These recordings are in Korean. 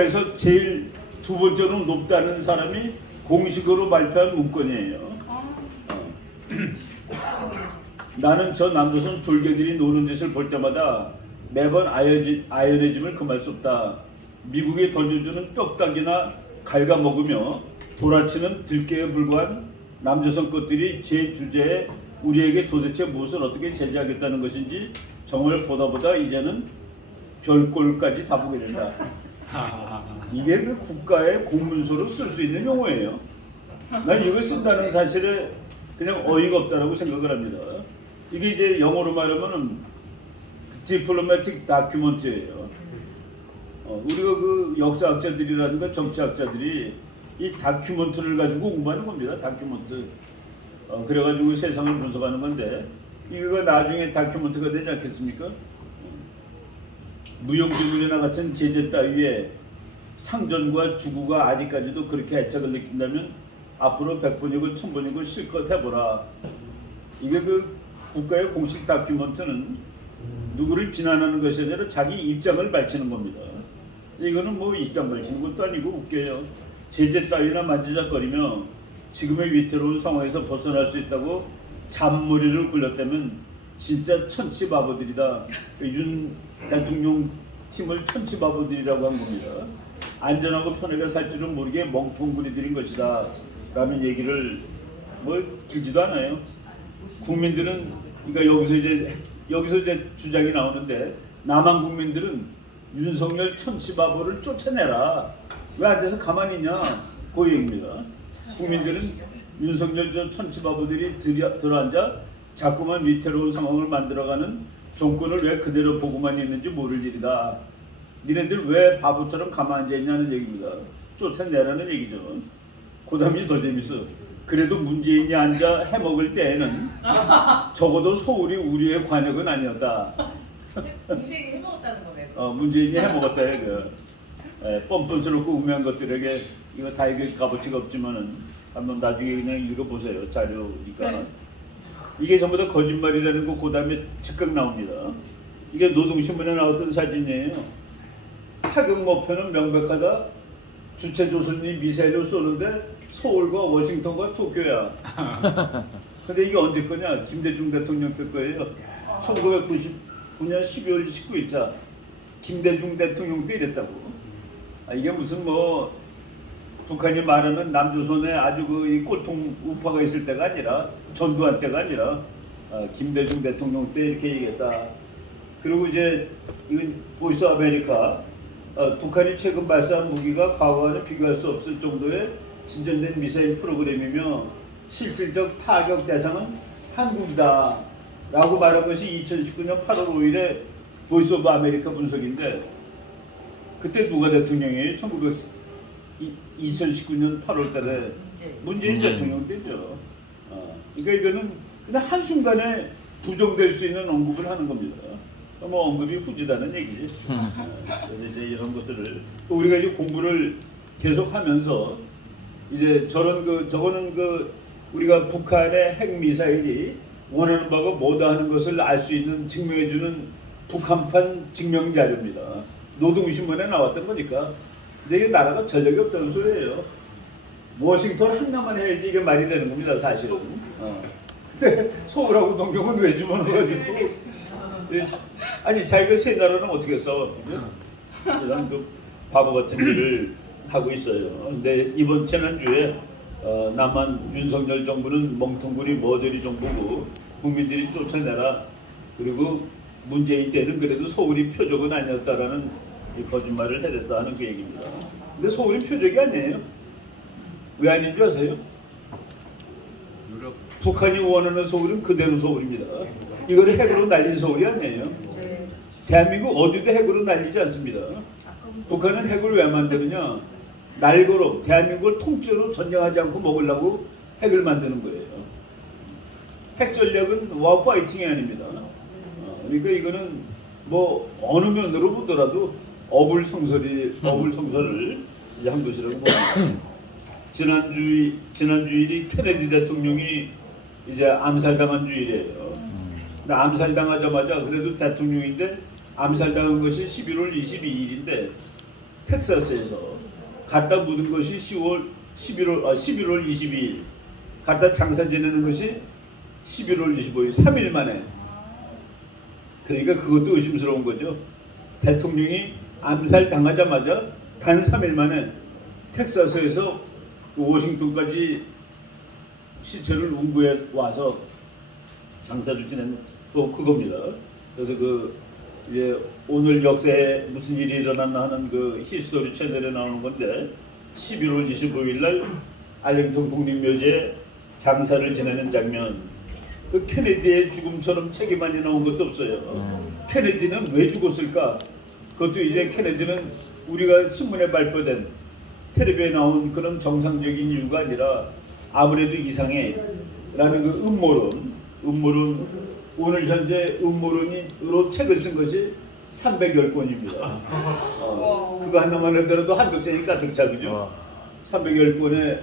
국가에서 제일 두 번째로 높다는 사람이 공식으로 발표한 문건이에요. 나는 저 남조선 졸개들이 노는 짓을 볼 때마다 매번 아연해짐을 금할 수 없다. 미국이 던져주는 뼈다귀나 갉아먹으며 돌아치는 들깨에 불과한 남조선 것들이 제 주제에 우리에게 도대체 무엇을 어떻게 제재하겠다는 것인지 정말 보다 이제는 별꼴까지 다 보게 된다. 이게 그 국가의 공문서로 쓸 수 있는 용어예요. 난 이걸 쓴다는 사실에 그냥 어이가 없다라고 생각을 합니다. 이게 이제 영어로 말하면은 디플로매틱 다큐먼트예요. 우리가 그 역사학자들이라든가 정치학자들이 이 다큐먼트를 가지고 공부하는 겁니다. 다큐먼트. 그래가지고 세상을 분석하는 건데 이거가 나중에 다큐먼트가 되지 않겠습니까? 무용지물이나 같은 제재 따위에 상전과 주구가 아직까지도 그렇게 애착을 느낀다면 앞으로 100번이고 1000번이고 실컷 해보라. 이게 그 국가의 공식 다큐먼트는 누구를 비난하는 것이 아니라 자기 입장을 밝히는 겁니다. 이거는 뭐 입장 밝히는 것도 아니고 웃겨요. 제재 따위나 만지작거리며 지금의 위태로운 상황에서 벗어날 수 있다고 잔머리를 굴렸다면 진짜 천치바보들이다. 윤 대통령 팀을 천치바보들이라고 한 겁니다. 안전하고 편하게 살 줄은 모르게 멍텅구리들인 것이다 라는 얘기를 뭐 길지도 않아요. 국민들은 그러니까 여기서 이제 주장이 나오는데 남한 국민들은 윤석열 천치바보를 쫓아내라. 왜 앉아서 가만히 있냐? 그 얘기입니다. 국민들은 윤석열 저 천치바보들이 들어앉아 자꾸만 위태로운 상황을 만들어가는 정권을 왜 그대로 보고만 있는지 모를 일이다. 니네들 왜 바보처럼 가만히 앉아있냐는 얘기입니다. 쫓아내라는 얘기죠. 그 다음이 더 재밌어. 그래도 문재인이 앉아 해먹을 때에는 적어도 서울이 우리의 관역은 아니었다. 문재인이 해먹었다는 거네요. 문재인이 해먹었다. 뻔뻔스럽고 우매한 것들에게 이거 다 이게 값어치가 없지만은 한번 나중에 그냥 읽어보세요. 자료니까. 네. 이게 전부 다 거짓말이라는 거 그 다음에 즉각 나옵니다. 이게 노동신문에 나왔던 사진이에요. 타격 목표는 명백하다. 주체조선이 미사일을 쏘는데 서울과 워싱턴과 도쿄야. 근데 이게 언제 거냐? 김대중 대통령 때 거예요. 1999년 12월 19일자 김대중 대통령 때 이랬다고. 이게 무슨 뭐 북한이 말하는 남조선에 아주 이 꼴통 우파가 있을 때가 아니라 전두환 때가 아니라 김대중 대통령 때 이렇게 얘기했다. 그리고 이제 이건 보이스 아메리카 북한이 최근 발사한 무기가 과거와는 비교할 수 없을 정도의 진전된 미사일 프로그램이며 실질적 타격 대상은 한국이다 라고 말한 것이 2019년 8월 5일에 보이스 오브 아메리카 분석인데 그때 누가 대통령이에요? 2019년 8월 달에 문재인 대통령 때죠. 그러니까 이거는 그냥 한순간에 부정될 수 있는 언급을 하는 겁니다. 뭐 언급이 후지다는 얘기지. 그래서 이제 이런 것들을 또 우리가 이제 공부를 계속하면서 이제 저거는 우리가 북한의 핵 미사일이 원하는 바가 뭐다 하는 것을 알 수 있는 증명해주는 북한판 증명 자료입니다. 노동신문에 나왔던 거니까. 근데 이게 나라가 전력이 없다는 소리예요. 워싱턴 하나만 해야지 이게 말이 되는 겁니다, 사실은. 근데 서울하고 동경은 왜 집어넣어가지고. 아니 자기가 세 나라는 어떻게 싸워? 이런 그 바보 같은 일을 하고 있어요. 근데 이번 지난주에 남한 윤석열 정부는 멍텅구리 머저리 정부고 국민들이 쫓아내라. 그리고 문재인 때는 그래도 서울이 표적은 아니었다라는 이 거짓말을 해댔다 하는 그 얘기입니다. 근데 서울이 표적이 아니에요. 왜 아닌 줄 아세요? 북한이 원하는 서울은 그대로 서울입니다. 이거를 핵으로 날린 서울이 아니에요. 대한민국 어디도 핵으로 날리지 않습니다. 북한은 핵을 왜 만드느냐? 날거로 대한민국을 통째로 전쟁하지 않고 먹으려고 핵을 만드는 거예요. 핵 전략은 와 파이팅이 아닙니다. 그러니까 이거는 뭐 어느 면으로 보더라도 어불성설을 이제 한 것이라고 봅니다. 지난주일이 케네디 대통령이 이제 암살당한 주일이에요. 근데 암살당하자마자 그래도 대통령인데 암살당한 것이 11월 22일인데 텍사스에서 갖다 묻은 것이 11월 22일, 갖다 장사 지내는 것이 11월 25일, 3일 만에. 그러니까 그것도 의심스러운 거죠. 대통령이 암살 당하자마자 단 3일 만에 텍사스에서 그 워싱턴까지 시체를 운구해 와서 장사를 지낸 또 그겁니다. 그래서 그 이제 오늘 역사에 무슨 일이 일어났나 하는 그 히스토리 채널에 나오는 건데 11월 25일 날 알링턴 국립묘지에 장사를 지내는 장면. 그 케네디의 죽음처럼 책이 많이 나온 것도 없어요. 케네디는 왜 죽었을까? 그것도 이제 케네디는 우리가 신문에 발표된 텔레비에 나온 그런 정상적인 이유가 아니라 아무래도 이상해라는 그 음모론 오늘 현재 음모론으로 책을 쓴 것이 310권입니다. 그거 하나만 하더라도 한 벽장이 가득 차죠. 310권에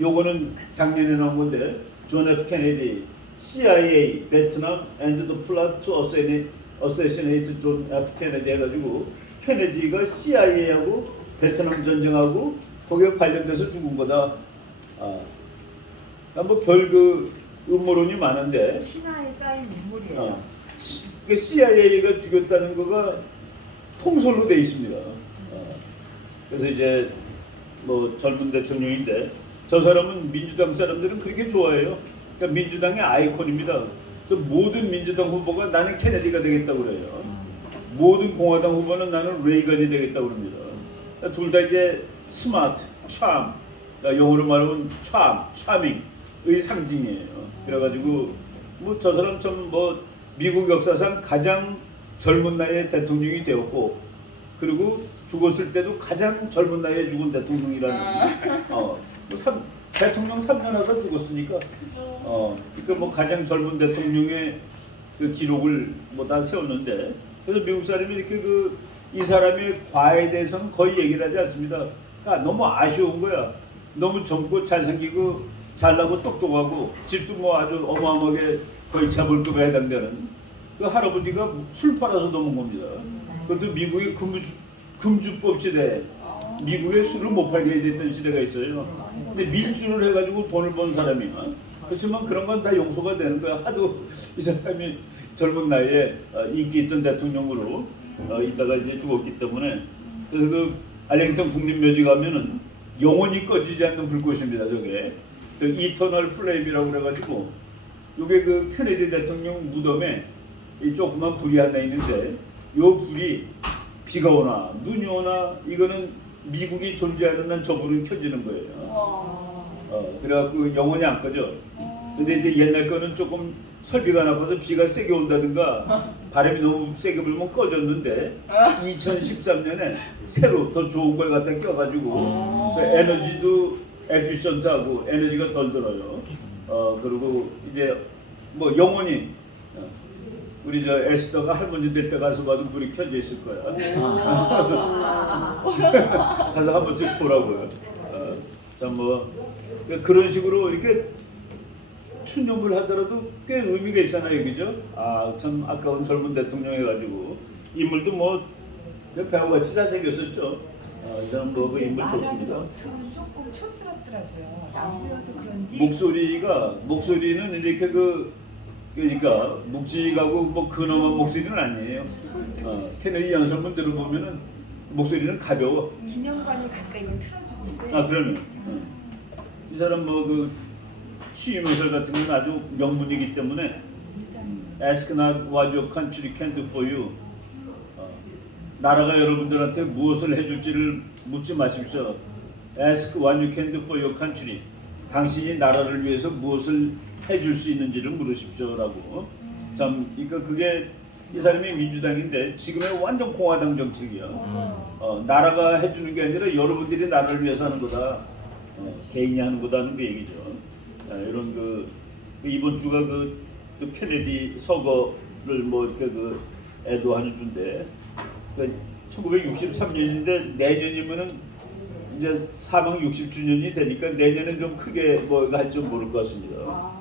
요거는 작년에 나온 건데 존 F 케네디 CIA 베트남 and the plot to assassinate John F 케네디 해가지고 케네디가 CIA하고 베트남 전쟁하고 거기에 관련돼서 죽은 거다. 뭐 별 그 음모론이 많은데 신화에 쌓인 인물이에요. 그 CIA가 죽였다는 거가 통설로 돼 있습니다. 그래서 이제 뭐 젊은 대통령인데 저 사람은 민주당 사람들은 그렇게 좋아해요. 그러니까 민주당의 아이콘입니다. 그래서 모든 민주당 후보가 나는 케네디가 되겠다고 그래요. 모든 공화당 후보는 나는 레이건이 되겠다고 그럽니다. 그러니까 둘 다 이제 스마트, 참, 그러니까 영어로 말하면 차밍의 상징이에요. 그래가지고 뭐 저 사람 좀 뭐 미국 역사상 가장 젊은 나이에 대통령이 되었고 그리고 죽었을 때도 가장 젊은 나이에 죽은 대통령이라는 대통령 3년 하다 죽었으니까 그러니까 뭐 가장 젊은 대통령의 그 기록을 뭐 다 세웠는데 그래서 미국 사람이 이렇게 이 사람의 과에 대해서는 거의 얘기를 하지 않습니다. 그러니까 너무 아쉬운 거야. 너무 젊고 잘생기고 잘나고 똑똑하고 집도 뭐 아주 어마어마하게 거의 재벌급에 해당되는 그 할아버지가 술 팔아서 넘은 겁니다. 그것도 미국의 금주법 시대, 미국에 술을 못 팔게 됐던 시대가 있어요. 근데 민주를 해가지고 돈을 번 사람이야. 그렇지만 그런 건 다 용서가 되는 거야. 하도 이 사람이 젊은 나이에 인기 있던 대통령으로 있다가 이제 죽었기 때문에 그래서 그 알링턴 국립묘지 가면은 영원히 꺼지지 않는 불꽃입니다. 저게 그 이터널 플레임이라고 그래가지고 요게 그 케네디 대통령 무덤에 이 조그만 불이 하나 있는데 요 불이 비가 오나 눈이 오나 이거는 미국이 존재하는 한 저 불은 켜지는 거예요. 그래갖고 영원히 안 꺼져. 근데 이제 옛날 거는 조금 설비가 나빠서 비가 세게 온다든가 바람이 너무 세게 불면 꺼졌는데 2013년에 새로 더 좋은 걸 갖다 껴가지고 그래서 에너지도 에피션트하고 에너지가 덜 들어요. 그리고 이제 뭐 영원히 우리 저 에스더가 할머니 될 때 가서 봐도 불이 켜져 있을 거야. 가서 한 번씩 보라고요. 참 뭐 그런 식으로 이렇게 추념을 하더라도 꽤 의미가 있잖아요, 그죠? 참 아까운 젊은 대통령 해가지고 인물도 뭐 배우같이 잘생겼었죠. 이 사람 뭐 그 인물 좋습니다. 말하는 조금 촌스럽더라고요. 남부여서 그런지 목소리는 이렇게 그러니까 묵직하고 뭐 근엄한 목소리는 아니에요. 케네디 연설문 들어보면은 목소리는 가벼워. 기념관이 가까이 틀어주는데. 그러면 이 사람 뭐 그 취임연설 같은 건 아주 명문이기 때문에 Ask not what your country can do for you. 나라가 여러분들한테 무엇을 해줄지를 묻지 마십시오. Ask what you can do for your country. 당신이 나라를 위해서 무엇을 해줄 수 있는지를 물으십시오라고. 참, 그러니까 그게 이 사람이 민주당인데 지금의 완전 공화당 정책이야. 나라가 해주는 게 아니라 여러분들이 나라를 위해서 하는 거다. 개인이 하는 거다는 그 얘기죠. 이런 이번 주가 또 케네디 서거를 뭐 이렇게 애도하는 주인데 1963년인데 내년이면은 이제 사망 60주년이 되니까 내년은 좀 크게 뭐 할지 모를 것 같습니다.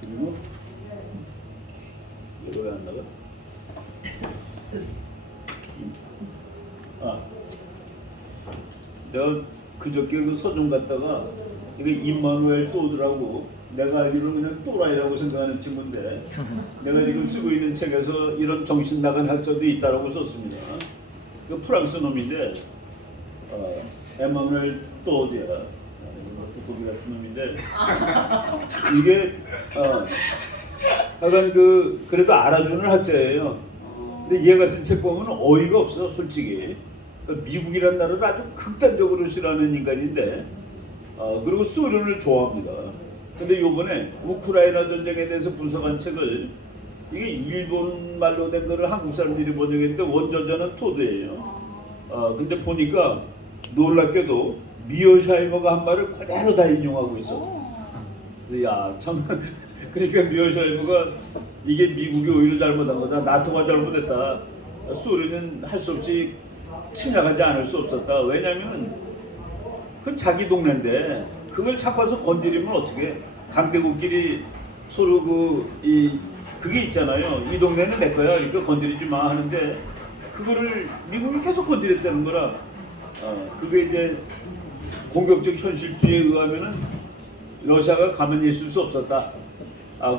그리고 이거 왜 안 나가? 내가 그저께 그 서점 갔다가 이게 임마누엘 또드라고 내가 알기로는 그냥 또라이라고 생각하는 친구인데 내가 지금 쓰고 있는 책에서 이런 정신 나간 학자도 있다라고 썼습니다. 그 프랑스 놈인데 에마누엘 또드야. 두꺼비 같은 놈인데 이게 약간 그래도 알아주는 학자예요. 근데 얘가 쓴 책 보면 어이가 없어 솔직히. 미국이란 나라를 아주 극단적으로 싫어하는 인간인데 그리고 소련을 좋아합니다. 근데 요번에 우크라이나 전쟁에 대해서 분석한 책을 이게 일본 말로 된 거를 한국 사람들이 번역했는데 원저자는 토드예요. 근데 보니까 놀랍게도 미어샤이머가 한 말을 그대로 다 인용하고 있어. 야 참 그러니까 미어샤이머가 이게 미국이 오히려 잘못한 거다. 나토가 잘못했다. 소련은 할 수 없이 침략하지 않을 수 없었다. 왜냐하면 그건 자기 동네인데 그걸 잡아서 건드리면 어떻게? 강대국끼리 서로 그게 있잖아요. 이 동네는 내 거야. 그러니까 건드리지 마 하는데 그거를 미국이 계속 건드렸다는 거라. 그게 이제 공격적 현실주의에 의하면은 러시아가 가만히 있을 수 없었다.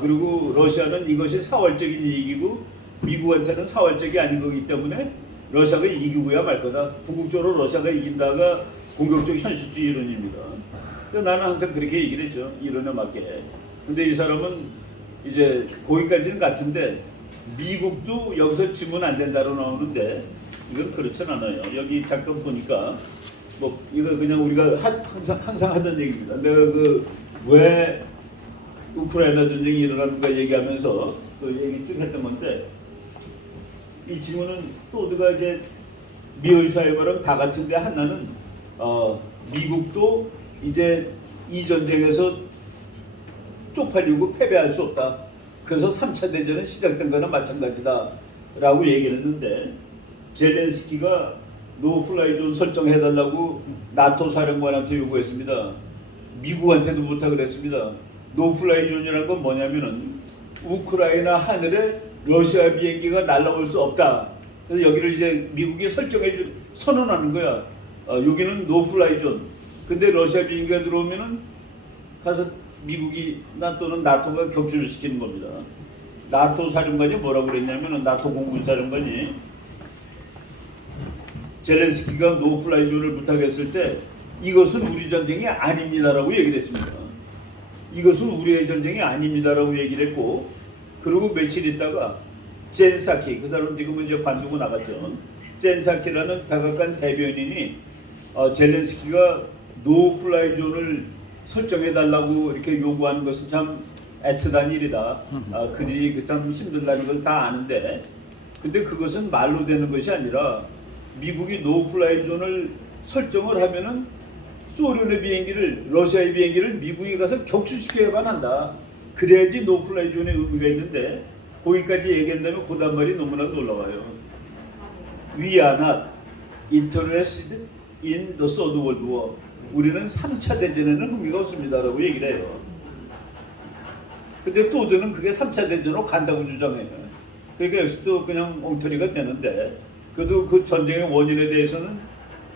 그리고 러시아는 이것이 사활적인 이익이고 미국한테는 사활적이 아닌 거기 때문에 러시아가 이기고야 말 거다. 궁극적으로 러시아가 이긴다가 공격적 현실주의 이론입니다. 나는 항상 그렇게 얘기를 했죠. 이론에 맞게. 근데 이 사람은 이제 거기까지는 같은데 미국도 여기서 지면 안 된다로 나오는데 이건 그렇진 않아요. 여기 잠깐 보니까 뭐 이거 그냥 우리가 항상 하던 얘기입니다. 내가 왜 우크라이나 전쟁이 일어나는가 얘기하면서 그 얘기 쭉 했던 건데 이 질문은 또드가 이제 미어샤이머랑 다 같은데 하나는 미국도 이제 이 전쟁에서 쪽팔리고 패배할 수 없다. 그래서 3차 대전은 시작된 거나 마찬가지다 라고 얘기를 했는데 젤렌스키가 노플라이 존 설정해달라고 나토 사령관한테 요구했습니다. 미국한테도 부탁을 했습니다. 노플라이 존이라는 건 뭐냐면은 우크라이나 하늘에 러시아 비행기가 날아올 수 없다. 그래서 여기를 이제 미국이 선언하는 거야. 여기는 노플라이 존. 근데 러시아 비행기가 들어오면은 가서 미국이나 또는 나토가 격추를 시키는 겁니다. 나토 사령관이 뭐라고 그랬냐면은 나토 공군 사령관이 젤렌스키가 노플라이 존을 부탁했을 때 이것은 우리 전쟁이 아닙니다라고 얘기를 했습니다. 이것은 우리의 전쟁이 아닙니다라고 얘기를 했고 그리고 며칠 있다가 젠사키 그 사람 지금은 이제 관두고 나갔죠. 젠사키라는 백악관 대변인이 젤렌스키가 노플라이 존을 설정해 달라고 이렇게 요구하는 것은 참 애틋한 일이다. 그들이 참 힘들다는 걸 다 아는데 근데 그것은 말로 되는 것이 아니라 미국이 노플라이 존을 설정을 하면은 소련의 비행기를 러시아의 비행기를 미국이 가서 격추시켜야만 한다. 그래야지 노플라이 존의 의미가 있는데 거기까지 얘기한다면 그 단말이 너무나 놀라워요. We are not interested in the third world war. 우리는 3차 대전에는 의미가 없습니다라고 얘기를 해요. 근데 또드는 그게 3차 대전으로 간다고 주장해요. 그러니까 역시 또 그냥 엉터리가 되는데 그래도 그 전쟁의 원인에 대해서는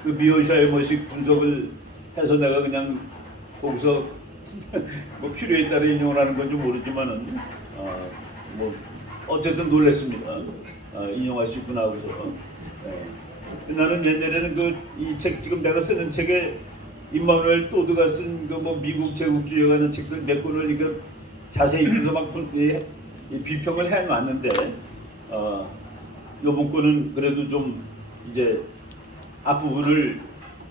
그 미어샤이머식 분석을 해서 내가 그냥 거기서 뭐 필요에 따라 인용을 하는 건지 모르지만은 뭐 어쨌든 놀랬습니다. 인용할 수 있구나 하고서. 나는 옛날에는 이 책 지금 내가 쓰는 책에 임마누엘 또드가 쓴 그 뭐 미국 제국주의에 관한 책들 몇 권을 이거 자세히 읽어서 막 비평을 해놨는데 이번 거는 그래도 좀 이제 앞부분을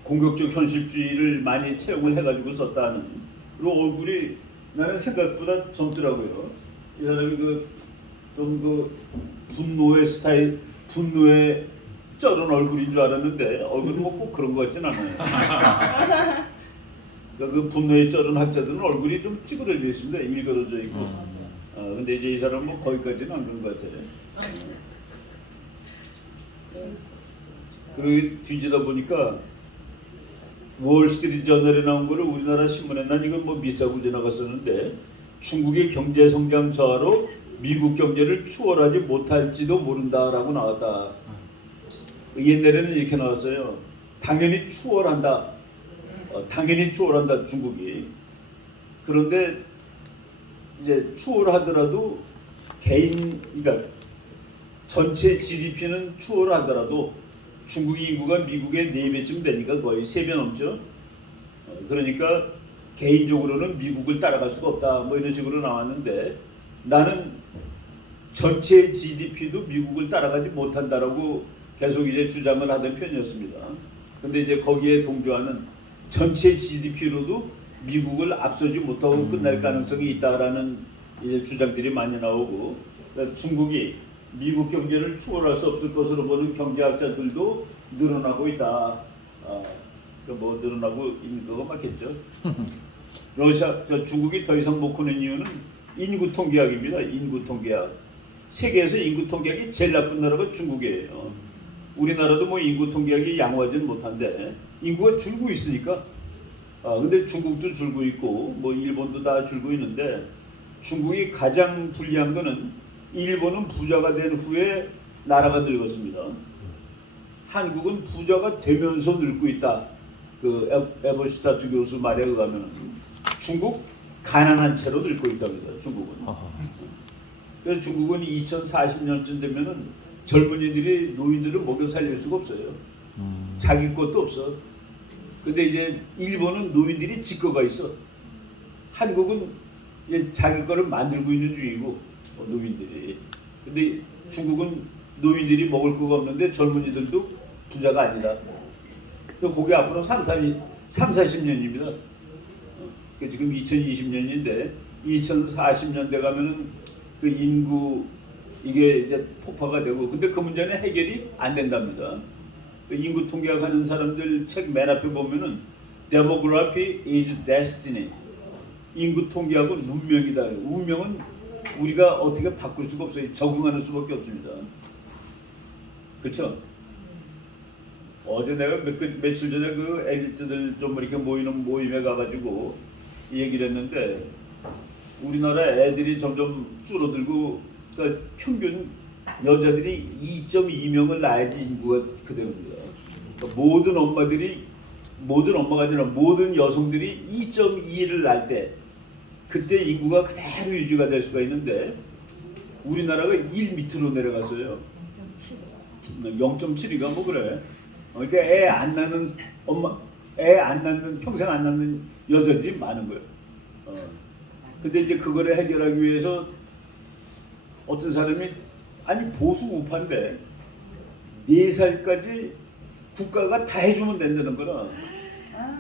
공격적 현실주의를 많이 채용을 해가지고 썼다는. 그리고 얼굴이 나는 생각보다 젊더라고요. 이 사람이 분노의 스타일, 분노의 쩔은 얼굴인 줄 알았는데 얼굴은 뭐 꼭 그런 것 같진 않아요. 그러니까 그 분노의 쩔은 학자들은 얼굴이 좀 찌그러져 있습니다. 일그러져 있고. 근데 이제 이 사람은 뭐 거기까지는 안 그런 것 같아요. 그리고 뒤지다 보니까 월스트리트 저널에 나온 거를 우리나라 신문에 난 이건 뭐 미사고 지나갔었는데 중국의 경제 성장 저하로 미국 경제를 추월하지 못할지도 모른다라고 나왔다. 옛날에는 이렇게 나왔어요. 당연히 추월한다. 당연히 추월한다 중국이. 그런데 이제 추월하더라도 그러니까 전체 GDP는 추월하더라도 중국 인구가 미국의 4배쯤 되니까 거의 3배 넘죠. 그러니까 개인적으로는 미국을 따라갈 수가 없다 뭐 이런 식으로 나왔는데 나는 전체 GDP도 미국을 따라가지 못한다라고 계속 이제 주장을 하던 편이었습니다. 근데 이제 거기에 동조하는 전체 GDP로도 미국을 앞서지 못하고 끝날 가능성이 있다라는 이제 주장들이 많이 나오고, 그러니까 중국이 미국 경제를 추월할 수 없을 것으로 보는 경제학자들도 늘어나고 있다. 뭐 늘어나고 있는 거가 맞겠죠. 중국이 더 이상 못 크는 이유는 인구 통계학입니다. 인구 통계학. 세계에서 인구 통계학이 제일 나쁜 나라가 중국이에요. 우리나라도 뭐 인구 통계학이 양호하지는 못한데 인구가 줄고 있으니까. 근데 중국도 줄고 있고 뭐 일본도 다 줄고 있는데 중국이 가장 불리한 거는 일본은 부자가 된 후에 나라가 늙었습니다. 한국은 부자가 되면서 늙고 있다. 그 에버슈타트 교수 말에 의하면 중국 가난한 채로 늙고 있답니다. 중국은. 그래서 중국은 2040년쯤 되면은 젊은이들이 노인들을 먹여 살릴 수가 없어요. 자기 것도 없어. 근데 이제 일본은 노인들이 지거가 있어. 한국은 이제 자기 거를 만들고 있는 중이고 노인들이. 근데 중국은 노인들이 먹을 거가 없는데 젊은이들도 부자가 아니다. 그게 앞으로 40년입니다. 지금 2020년인데 2040년대 가면은 그 인구 이게 이제 폭파가 되고, 근데 그 문제는 해결이 안 된답니다. 그 인구 통계학하는 사람들 책 맨 앞에 보면은 Demography is Destiny. 인구 통계학은 운명이다. 운명은 우리가 어떻게 바꿀 수가 없어요. 적응하는 수밖에 없습니다. 그렇죠? 어제 내가 며칠 전에 그 엘리트들 좀 이렇게 모이는 모임에 가가지고 얘기를 했는데 우리나라 애들이 점점 줄어들고, 그러니까 평균 여자들이 2.2명을 낳아야지 인구가 그대로입니다. 그러니까 모든 엄마가 아니라 모든 여성들이 2.2를 낳을 때 그때 인구가 그대로 유지가 될 수가 있는데 우리나라가 1 밑으로 내려갔어요. 0.7이가 뭐 그래. 그러니까 애 안 낳는 평생 안 낳는 여자들이 많은 거예요. 근데 이제 그거를 해결하기 위해서 어떤 사람이 보수 우파인데 4살까지 국가가 다 해주면 된다는 거라.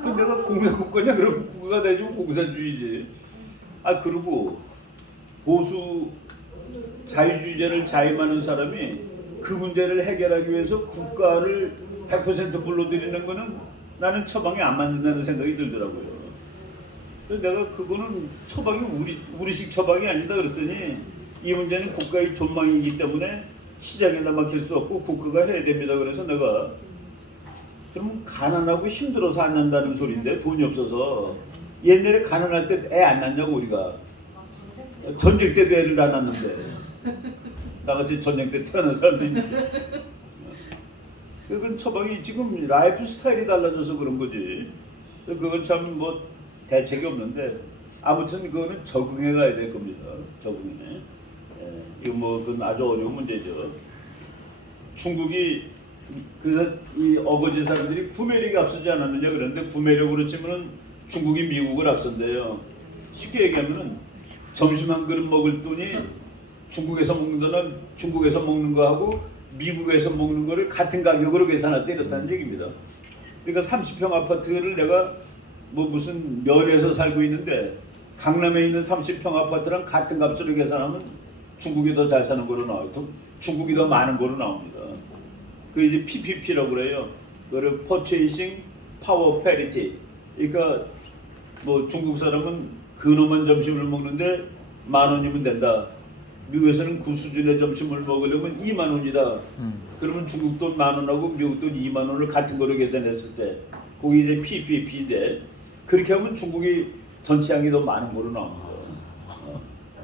그 내가 공산국가냐? 그러면 국가가 다 해주면 공산주의지. 그리고 보수 자유주의자를 자임하는 사람이 그 문제를 해결하기 위해서 국가를 100% 불러들이는 거는 나는 처방이 안 맞는다는 생각이 들더라고요. 그래서 내가 그거는 처방이 우리식 처방이 아니다 그랬더니 이 문제는 국가의 존망이기 때문에 시장에다 맡길 수 없고 국가가 해야 됩니다. 그래서 내가 그럼 가난하고 힘들어서 안 난다는 소리인데 돈이 없어서. 옛날에 가난할 때 애 안 낳냐고 우리가. 전쟁 때도 애를 안 낳는데. 나같이 전쟁 때 태어난 사람들이. 그건 처방이 지금 라이프 스타일이 달라져서 그런 거지. 그건 참 뭐 대책이 없는데 아무튼 그거는 적응해 가야 될 겁니다. 적응해. 이거 뭐 그건 아주 어려운 문제죠. 중국이 그래서 이 어거지 사람들이 구매력이 앞서지 않았느냐 그런데 구매력으로 치면은 중국이 미국을 앞선대요. 쉽게 얘기하면은 점심 한 그릇 먹을 돈이 중국에서 먹는 거는 중국에서 먹는 거하고 미국에서 먹는 거를 같은 가격으로 계산할 때 이렇다는 얘기입니다. 그러니까 30평 아파트를 내가 뭐 무슨 면에서 살고 있는데 강남에 있는 30평 아파트랑 같은 값으로 계산하면 중국이 더 잘 사는 거로 나와요. 중국이 더 많은 거로 나옵니다. 그 이제 PPP라고 그래요. 그거를 Purchasing Power Parity. 그러니까 뭐 중국 사람은 근엄한 점심을 먹는데 10,000원이면 된다. 미국에서는 그 수준의 점심을 먹으려면 20,000원이다. 그러면 중국 돈 10,000원하고 미국 돈 20,000원을 같은 거로 계산했을 때 그게 이제 PPP인데 그렇게 하면 중국이 전체 양이 더 많은 거로 나옵니다.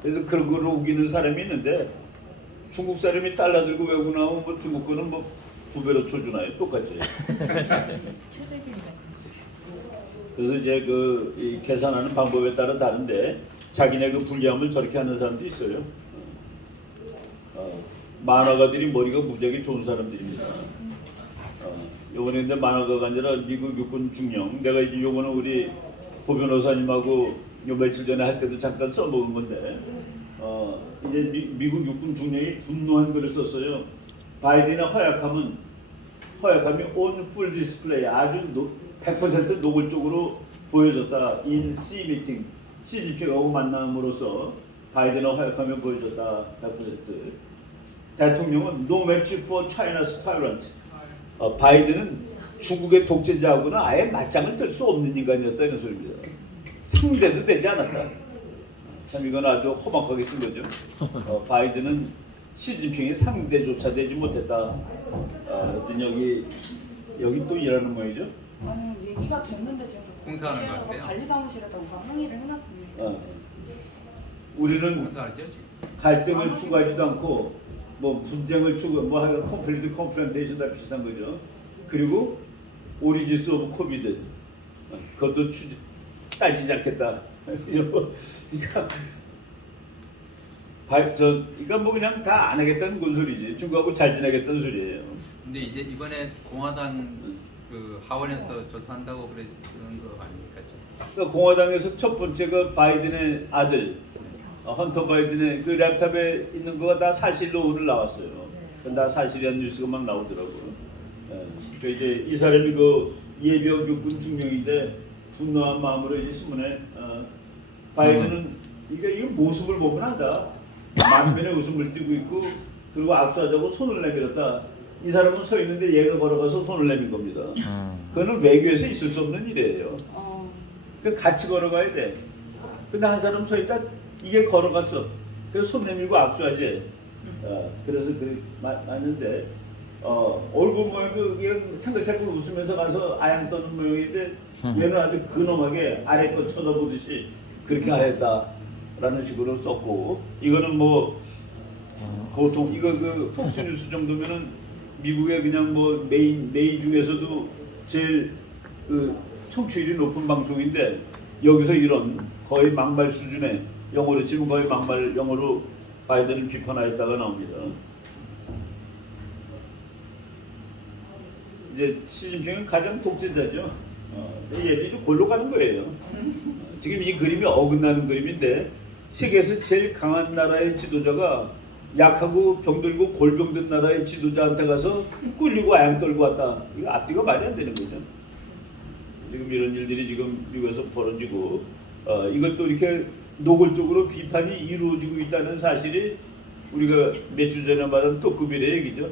그래서 그런 거로 우기는 사람이 있는데 중국 사람이 달러 들고 외국 나오면 뭐 중국 거는 뭐 2배로 쳐주나요? 똑같이. 그래서 이제 이 계산하는 방법에 따라 다른데 자기네 그 불리함을 저렇게 하는 사람도 있어요. 만화가들이 머리가 무지하게 좋은 사람들입니다. 요번에 근데 만화가가 아니라 미국 육군 중령. 내가 이제 요거는 우리 고 변호사님하고 요 며칠 전에 할 때도 잠깐 써먹은 건데 이제 미국 육군 중령이 분노한 글을 썼어요. 바이든의 허약함이 on full display 아주 100% 노골적으로 보여줬다. in C meeting 시진핑하고 만남으로써 바이든의 허약함을 보여줬다. 100%. 대통령은 no match for China's tyrant. 바이든은 중국의 독재자하고는 아예 맞짱을 뜰 수 없는 인간이었다 이런 소리입니다. 상대도 되지 않았다. 참 이건 아주 험악하게 쓴 거죠. 바이든은 시진핑의 상대조차 되지 못했다. 여기 또 일하는 모양이죠. 아니 얘기가 됐는데 지금 공사하는 것 같아요. 관리사무실에다 우선 항의를 해놨습니다. 우리는 공사하죠 지금. 갈등을 추구하지도 않고 뭐 분쟁을 추구 하여간 컨프런테이션 비슷한 거죠. 그리고 오리지스 오브 코비드 그것도 따지지 않겠다. 그러니까 뭐 그냥 다 안 하겠다는 건 소리지. 중국하고 잘 지내겠다는 소리예요. 근데 이제 이번에 공화당 그 하원에서 조사한다고 그러는 거 아닙니까? 그러니까 공화당에서 첫 번째가 바이든의 아들 헌터 바이든의 그 랩탑에 있는 거가 다 사실로 오늘 나왔어요. 다 사실이라는 뉴스가 막 나오더라고요. 그러니까 이제 이 사람이 그 예비역 육군 중령인데 분노한 마음으로 이제 신문에 바이든은 이거 모습을 보면 안다. 만면에 웃음을 띠고 있고 그리고 악수하자고 손을 내밀었다. 이 사람은 서 있는데 얘가 걸어가서 손을 내민 겁니다. 그거는 외교에서 있을 수 없는 일이에요. 그 같이 걸어가야 돼. 근데 한 사람 서 있다 이게 걸어갔어. 그래서 손 내밀고 악수하지. 그래서 맞는데 얼굴 모양도 그냥 생글생글 웃으면서 가서 아양 떠는 모양인데 얘는 아주 근엄하게 아래 거 쳐다보듯이 그렇게 하였다라는 식으로 썼고 이거는 뭐 보통 이거 그 폭스뉴스 정도면은 미국의 그냥 뭐 메인 중에서도 제일 그 청취율이 높은 방송인데 여기서 이런 거의 막말 수준의 영어로 치면 거의 막말 영어로 바이든을 비판하였다가 나옵니다. 이제 시진핑은 가장 독재자죠. 얘들이 골로 가는 거예요. 지금 이 그림이 어긋나는 그림인데 세계에서 제일 강한 나라의 지도자가 약하고 병들고 골병든 나라의 지도자한테 가서 꿀리고 아양 떨고 왔다. 이거 앞뒤가 말이 안 되는 거죠. 지금 이런 일들이 지금 미국에서 벌어지고 이걸 또 이렇게 노골적으로 비판이 이루어지고 있다는 사실이 우리가 몇 주 전에 말한 토크빌의 얘기죠.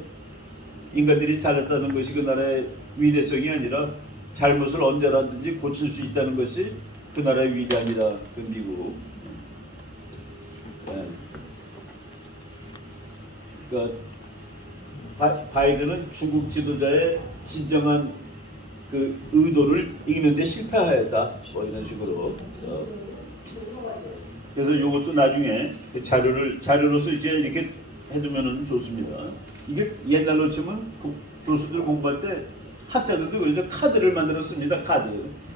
인간들이 잘했다는 것이 그 나라의 위대성이 아니라 잘못을 언제라든지 고칠 수 있다는 것이 그 나라의 위대함이다. 그 미국. 그러니까 바이든은 중국 지도자의 진정한 그 의도를 읽는데 실패하였다. 뭐 이런 식으로. 그래서 이것도 나중에 그 자료로서 이제 이렇게 해두면은 좋습니다. 이게 옛날로 치면 그 교수들 공부할 때 학자들도 그래서 카드를 만들었습니다. 카드.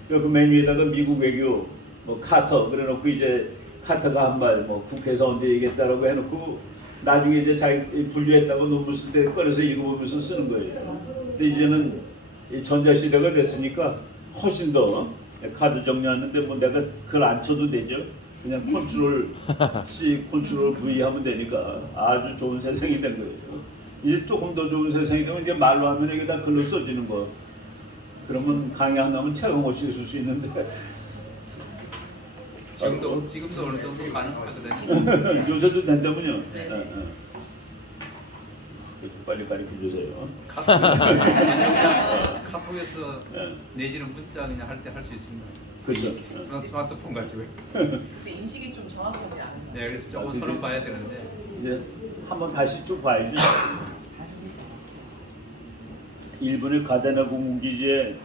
그 맨 위에다가 미국 외교 뭐 카터 그래놓고 이제 카터가 한 말 뭐 국회에서 언제 얘기했다라고 해놓고 나중에 이제 자기 분류했다고 논문 쓸 때 꺼내서 읽어보면서 쓰는 거예요. 근데 이제는 전자시대가 됐으니까 훨씬 더 카드 정리하는데 뭐 내가 그걸 안 쳐도 되죠. 그냥 컨트롤 C, 컨트롤 V 하면 되니까 아주 좋은 세상이 된 거예요. 이제 조금 더 좋은 세상이 되면 이제 말로 하면 여기다 글로 써지는 거. 그러면 강의 하나면 책을 못 쓸 수 있는데. 지금도 어느 정도 가능하거든요. 요새도 된다면요. 네. 좀 빨리 가르쳐 주세요. 카톡에서 네. 내지는 문자 그냥 할 때 할 수 있습니다. 그렇죠. 스마트폰 가지고. 근데 인식이 좀 정확하지 않아요. 네, 그래서 조금 손은 봐야 되는데. 이제 한번 다시 쭉 봐야죠. 일본의 가데나 공군기지에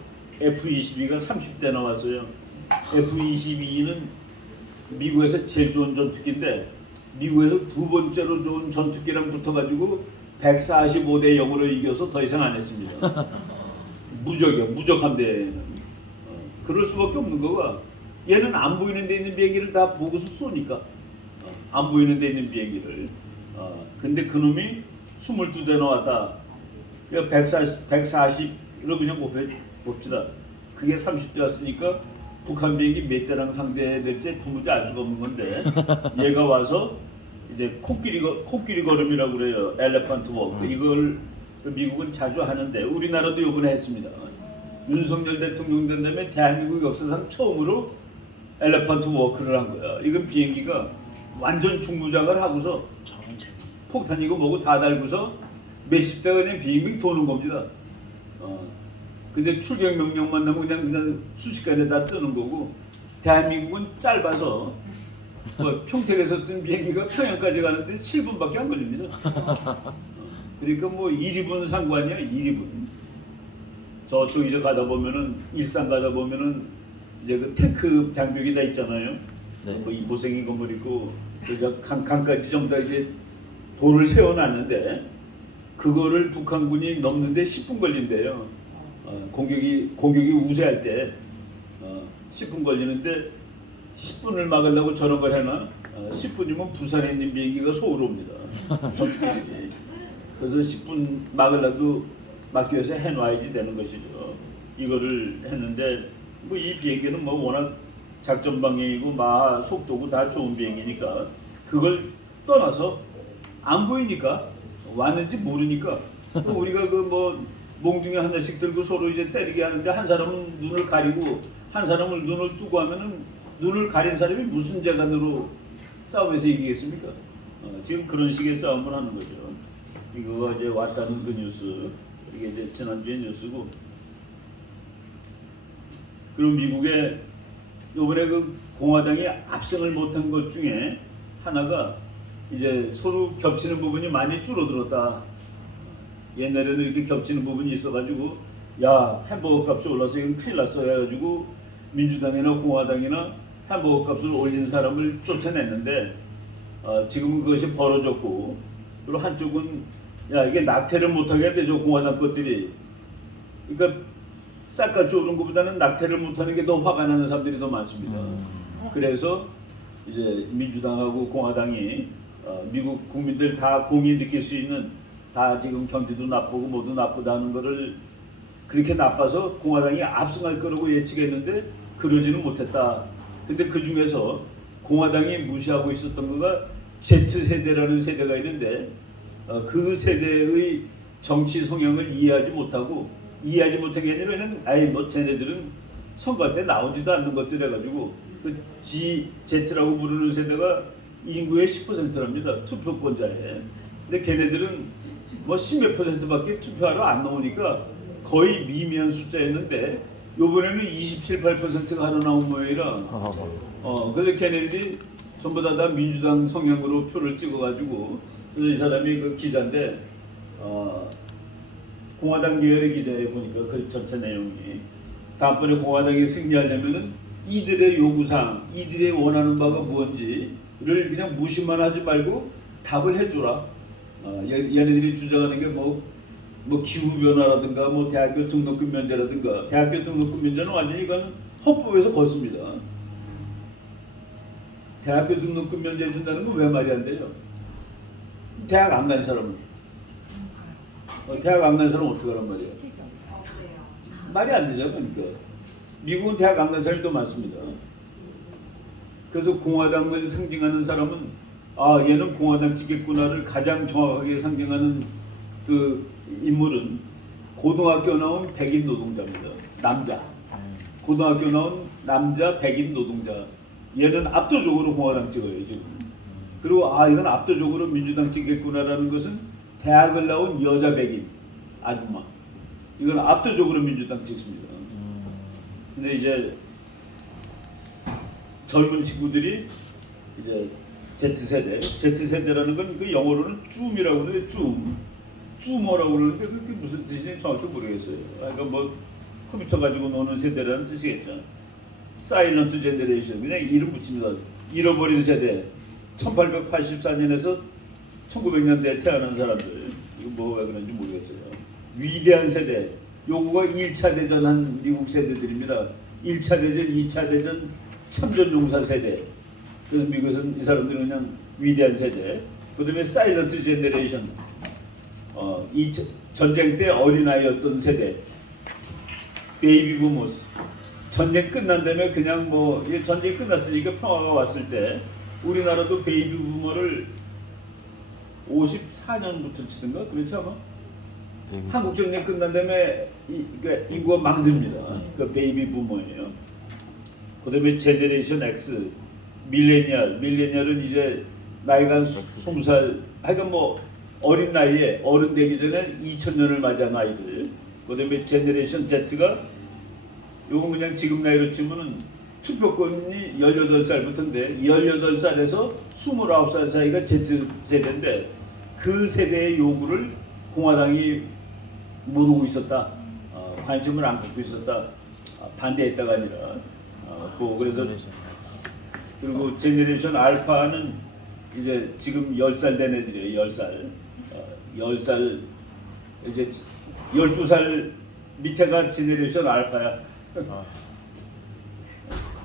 F-22가 30대 나왔어요. F-22는 미국에서 제일 좋은 전투기인데 미국에서 두 번째로 좋은 전투기랑 붙어가지고 145대 0으로 이겨서 더 이상 안 했습니다. 무적이요. 무적 함대는. 그럴 수밖에 없는 거가 얘는 안 보이는 데 있는 비행기를 다 보고서 쏘니까 안 보이는 데 있는 비행기를 근데 그놈이 22대 나왔다. 그러니까 140으로 그냥 봅시다. 그게 30대였으니까 북한 비행기 몇 대랑 상대될지 도무지 알 수가 없는 건데 얘가 와서 이제 코끼리 걸음이라고 그래요. 엘레펀트 워크. 이걸 미국은 자주 하는데 우리나라도 요번에 했습니다. 윤석열 대통령 된 다음에 대한민국 역사상 처음으로 엘레펀트 워크를 한 거야. 이건 비행기가 완전 중무장을 하고서 폭탄이고 뭐고 다 달고서 몇십 대가 그냥 빙빙 도는 겁니다. 근데 출격 명령만 나면 그냥 순식간에 다 뜨는 거고 대한민국은 짧아서 뭐 평택에서 뜬 비행기가 평양까지 가는데 7분밖에 안 걸립니다. 그러니까 뭐 1~2분 상관이야. 1~2분. 저쪽 이제 가다 보면은 일산 가다 보면은 이제 그 탱크 장벽이 다 있잖아요. 네. 뭐 이 못생긴 건물 있고 그저 강까지 전부 다 이제 돌을 세워놨는데 그거를 북한군이 넘는데 10분 걸린대요. 공격이 우세할 때 10분 걸리는데 10분을 막으려고 저런 걸 해놔. 10분이면 부산에 있는 비행기가 서울 옵니다. 전투기들이. 그래서 10분 막으려고 막기 위해서 해놔야지 되는 것이죠. 이거를 했는데 뭐 이 비행기는 뭐 워낙 작전 방향이고 마하 속도고 다 좋은 비행기니까 그걸 떠나서 안 보이니까 왔는지 모르니까 우리가 그 뭐 몽둥이 하나씩 들고 서로 이제 때리게 하는데 한 사람은 눈을 가리고 한 사람은 눈을 뜨고 하면은 눈을 가린 사람이 무슨 재간으로 싸움에서 이기겠습니까? 지금 그런 식의 싸움을 하는 거죠. 이거 이제 왔다는 그 뉴스 이게 이제 지난주에 뉴스고 그리고 미국의 이번에 그 공화당이 압승을 못한 것 중에 하나가 이제 서로 겹치는 부분이 많이 줄어들었다. 옛날에는 이렇게 겹치는 부분이 있어가지고 야 햄버거 값이 올라서 이건 큰일 났어 해가지고 민주당이나 공화당이나 햄버거 값을 올린 사람을 쫓아냈는데 지금은 그것이 벌어졌고 그리고 한쪽은 야 이게 낙태를 못하게 해야 저 공화당 것들이 그러니까 쌀값이 오른 것보다는 낙태를 못하는 게 더 화가 나는 사람들이 더 많습니다. 그래서 이제 민주당하고 공화당이 미국 국민들 다 공히 느낄 수 있는 다 지금 경기도 나쁘고 모두 나쁘다는 거를 그렇게 나빠서 공화당이 압승할 거라고 예측했는데 그러지는 못했다. 근데 그 중에서 공화당이 무시하고 있었던 거가 Z세대라는 세대가 있는데 그 세대의 정치 성향을 이해하지 못한 게 아니라 그냥 아예 뭐 쟤네들은 선거할 때 나오지도 않는 것들 해가지고 그 Z라고 부르는 세대가 인구의 10%랍니다. 투표권자에. 근데 걔네들은 뭐 10몇 %밖에 투표하러 안 나오니까 거의 미미한 숫자였는데 요번에는 27, 8%가 하나 나온 모양이라 그래서 걔네들이 전부 다 민주당 성향으로 표를 찍어가지고 그래서 이 사람이 그 기자인데 공화당 계열의 기자에 보니까 그 전체 내용이 다음번에 공화당이 승리하려면은 이들의 요구사항, 이들의 원하는 바가 무엇인지를 그냥 무시만 하지 말고 답을 해줘라. 얘네들이 주장하는 게 뭐 기후 변화라든가 뭐 대학교 등록금 면제라든가 대학교 등록금 면제는 완전히 이건 헌법에서 걷습니다. 대학교 등록금 면제 준다는 건 왜 말이 안 돼요? 대학 안 간 사람은 대학 안 간 사람은 어떻게 하란 말이에요? 말이 안 되죠. 그러니까 미국은 대학 안 간 사람이 더 많습니다. 그래서 공화당을 상징하는 사람은 얘는 공화당 찍겠구나를 가장 정확하게 상징하는 그 인물은 고등학교 나온 백인 노동자입니다. 남자. 고등학교 나온 남자 백인 노동자. 얘는 압도적으로 공화당 찍어요 지금. 그리고 이건 압도적으로 민주당 찍겠구나라는 것은 대학을 나온 여자 백인 아줌마. 이건 압도적으로 민주당 찍습니다. 근데 이제 젊은 친구들이 이제 Z세대라는 건 그 영어로는 줌이라고 그러는데 줌어라고 그러는데 그게 무슨 뜻인지 정확히 모르겠어요. 그러니까 뭐 컴퓨터 가지고 노는 세대라는 뜻이겠죠. 사일런트 제너레이션 그냥 이름 붙입니다. 잃어버린 세대. 1884년에서 1900년대에 태어난 사람들. 이거 뭐가 그런지 모르겠어요. 위대한 세대. 요거가 1차 대전한 미국 세대들입니다. 1차 대전, 2차 대전 참전 용사 세대. 그래서 미국에서는 이 사람들은 그냥 위대한 세대. 그다음에 사일런트 제너레이션. 이 전쟁 때 어린아이였던 세대. 베이비 부모스. 전쟁 끝난 다음에 그냥 뭐 전쟁이 끝났으니까 평화가 왔을 때 우리나라도 베이비 부모를 54년부터 치든가 그렇지 않아? 한국 전쟁 끝난 다음에 그러니까 인구가 막 듭니다. 그 베이비 부모예요. 그다음에 제너레이션 X, 밀레니얼은 이제 나이가 20살, 하여간 뭐 어린 나이에 어른 되기 전에 2000년을 맞이한 아이들. 그다음에 제너레이션 Z가 요건 그냥 지금 나이로 치면은 투표권이 18살부터인데 18살에서 29살 사이가 Z세대인데 그 세대의 요구를 공화당이 모르고 있었다. 관심을 안 갖고 있었다. 반대했다가 아니라. 그래서 그리고 제너레이션 알파는 이제 지금 10살 된 애들이에요. 10살. 10살 이제 12살 밑에가 제너레이션 알파야.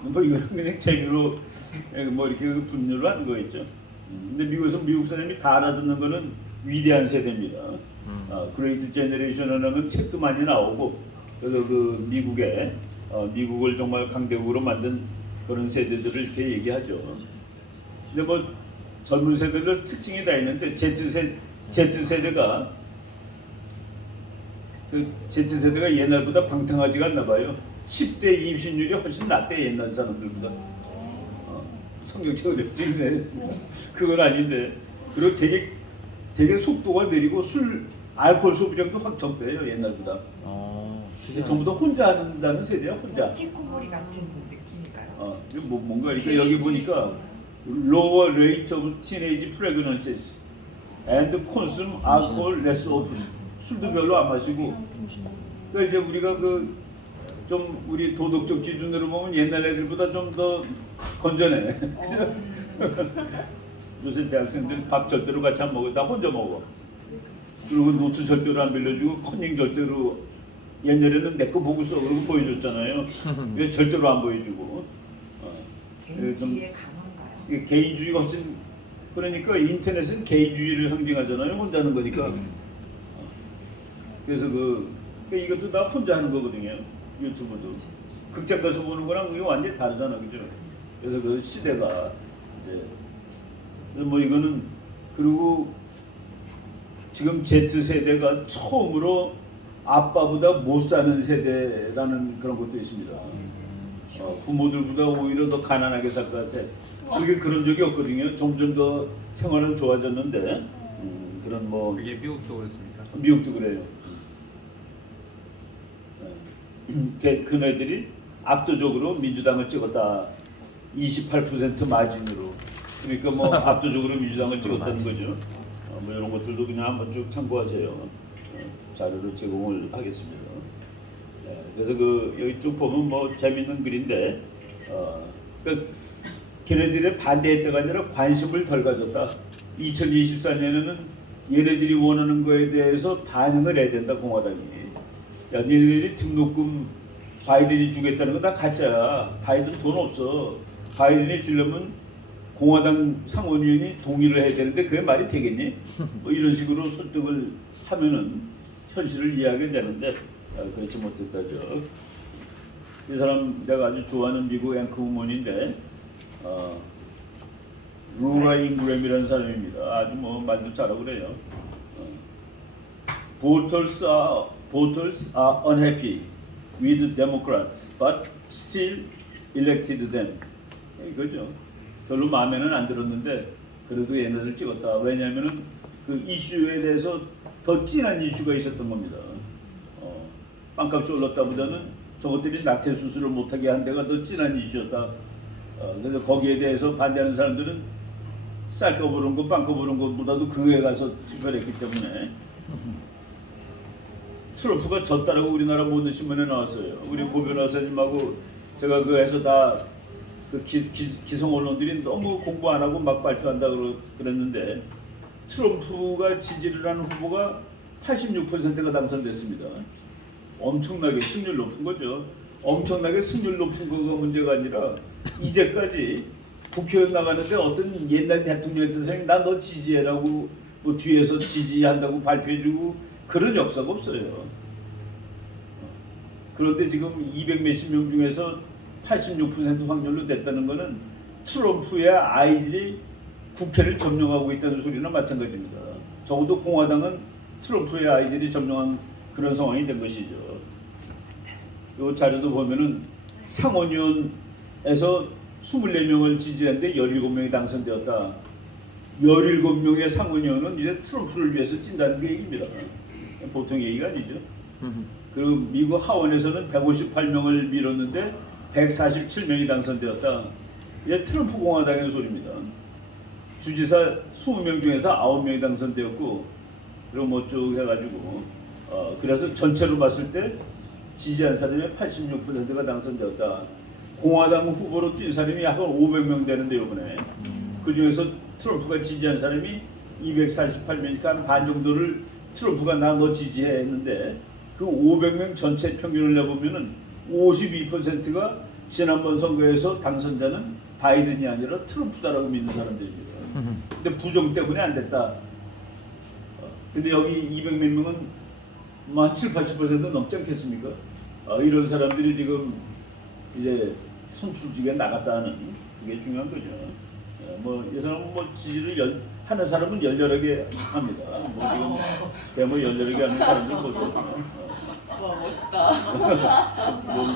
뭐 이거는 그냥 재미로 뭐 이렇게 분류를 하는 거겠죠. 근데 미국에서 미국 사람이 다 알아듣는 거는 위대한 세대입니다. 그레이트 제너레이션이라는 책도 많이 나오고 그래서 그 미국을 정말 강대국으로 만든 그런 세대들을 이렇게 얘기하죠. 근데 뭐 젊은 세대들 특징이 다 있는데 Z세대가 옛날보다 방탕하지가 않나 봐요. 10대 임신율이 훨씬 낮대 옛날 사람들보다. 성경책을 읽는데 그건 아닌데 그리고 되게 속도가 느리고 알코올 소비량도 확 적대요 옛날보다. 전부 다 혼자 한다는 세대야 혼자. 히키코모리 같은 느낌인가요? 뭔가 이렇게 여기 보니까 lower rate of teenage pregnancies and consume alcohol less often. 술도 별로 안 마시고. 그러니까 이제 우리가 좀 우리 도덕적 기준으로 보면 옛날 애들보다 좀 더 건전해. 요새 대학생들 밥 절대로 같이 안 먹어. 다 혼자 먹어. 그리고 노트 절대로 안 빌려주고 컨닝 절대로 옛날에는 내 거 보고 써 그러고 보여줬잖아요. 이게 절대로 안 보여주고. 개인주의에 강한가요? 개인주의가 훨씬 그러니까 인터넷은 개인주의를 상징하잖아요. 혼자 하는 거니까. 그래서 이것도 다 혼자 하는 거거든요. 유튜브도 극장 가서 보는 거랑 이거 완전히 다르잖아, 그죠? 그래서 그 시대가 이제 뭐 이거는 그리고 지금 Z 세대가 처음으로 아빠보다 못 사는 세대라는 그런 것도 있습니다. 부모들보다 오히려 더 가난하게 살 것 같아. 그게 그런 적이 없거든요. 점점 더 생활은 좋아졌는데 그런 뭐 그게 미국도 그렇습니다. 미국도 그래요. 그네들이 압도적으로 민주당을 찍었다. 28% 마진으로. 그러니까 뭐 압도적으로 민주당을 찍었다는 거죠. 뭐 이런 것들도 그냥 한번 쭉 참고하세요. 자료를 제공을 하겠습니다. 그래서 여기 쭉 보면 뭐 재밌는 글인데, 걔네들의 반대했다가 아니라 관심을 덜 가졌다. 2024년에는 얘네들이 원하는 거에 대해서 반응을 해야 된다 공화당이. 야, 니네들이 등록금 바이든이 주겠다는 건 다 가짜야. 바이든 돈 없어. 바이든이 주려면 공화당 상원의원이 동의를 해야 되는데 그게 말이 되겠니? 뭐 이런 식으로 설득을 하면은 현실을 이해하게 되는데 그렇지 못했다죠. 이 사람 내가 아주 좋아하는 미국 앵커우먼인데 루라 잉그램이라는 사람입니다. 아주 뭐 말도 잘하고 그래요. Voters are unhappy with Democrats, but still elected them. 이거죠. 별로 마음에는 안 들었는데 그래도 얘네들 찍었다. 왜냐하면은 그 이슈에 대해서 더 진한 이슈가 있었던 겁니다. 빵값이 올랐다보다는 저것들이 낙태 수술을 못하게 한 데가 더 진한 이슈였다. 그래서 거기에 대해서 반대하는 사람들은 쌀값 오른 거, 빵값 오른 것보다도 그에 가서 투표했기 때문에 트럼프가 졌다라고 우리나라 모든 신문에 나왔어요. 우리 고 변호사님하고 제가 그해서 다 기성 언론들이 너무 공부 안 하고 막 발표한다 그랬는데 트럼프가 지지를 하는 후보가 86%가 당선됐습니다. 엄청나게 승률 높은 거죠. 엄청나게 승률 높은 거가 문제가 아니라 이제까지 국회의원 나가는데 어떤 옛날 대통령한테 나 너 지지해라고 뭐 뒤에서 지지한다고 발표해주고 그런 역사가 없어요. 그런데 지금 200 몇십 명 중에서 86% 확률로 됐다는 거는 트럼프의 아이들이 국회를 점령하고 있다는 소리나 마찬가지입니다. 적어도 공화당은 트럼프의 아이들이 점령한 그런 상황이 된 것이죠. 이 자료도 보면은 상원의원에서 24명을 지지했는데 17명이 당선되었다. 17명의 상원의원은 이제 트럼프를 위해서 찐다는 게 얘기입니다. 보통 얘기가 아니죠. 그리고 미국 하원에서는 158명을 밀었는데 147명이 당선되었다. 이게 트럼프 공화당의 소리입니다. 주지사 20명 중에서 9명이 당선되었고, 그리고 뭐 쭉 해가지고 그래서 전체로 봤을 때 지지한 사람이 86%가 당선되었다. 공화당 후보로 뛴 사람이 약 500명 되는데 이번에 그 중에서 트럼프가 지지한 사람이 248명이니까 한 반 정도를 트럼프가 나 너 지지해 했는데 그 500명 전체 평균을 내보면은 52%가 지난번 선거에서 당선자는 바이든이 아니라 트럼프다라고 믿는 사람들입니다. 근데 부정 때문에 안 됐다. 근데 여기 200 몇 명은 한 7, 80% 넘지 않겠습니까? 이런 사람들이 지금 이제 선출직에 나갔다는 그게 중요한 거죠. 뭐 이 사람은 뭐 지지를 하는 사람은 열렬하게 합니다. 뭐 지금 대모 열렬하게 하는 사람들 보세요. 와 멋있다. 뭐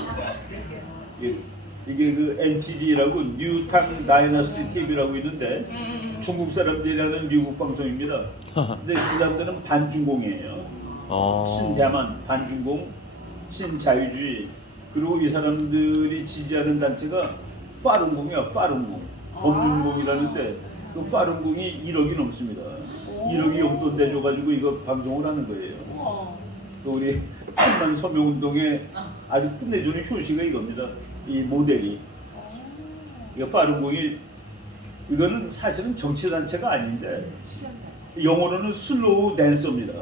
이게 그 NTD라고 뉴탕 다이너스티 TV라고 있는데 중국 사람들이라는 미국 방송입니다. 근데 그 사람들은 반중공이에요. 친대만, 반중공, 친자유주의. 그리고 이 사람들이 지지하는 단체가 파룬궁이야, 파룬궁. 법륜궁이라는데 그 파룬궁이 1억이 넘습니다. 1억이 용돈 내줘가지고 이거 방송을 하는 거예요. 또 우리 천만 서명운동에 아주 끝내주는 효시가 이겁니다. 이 모델이. 이거 파룬궁이 이거는 사실은 정치단체가 아닌데 영어로는 슬로우 댄서입니다.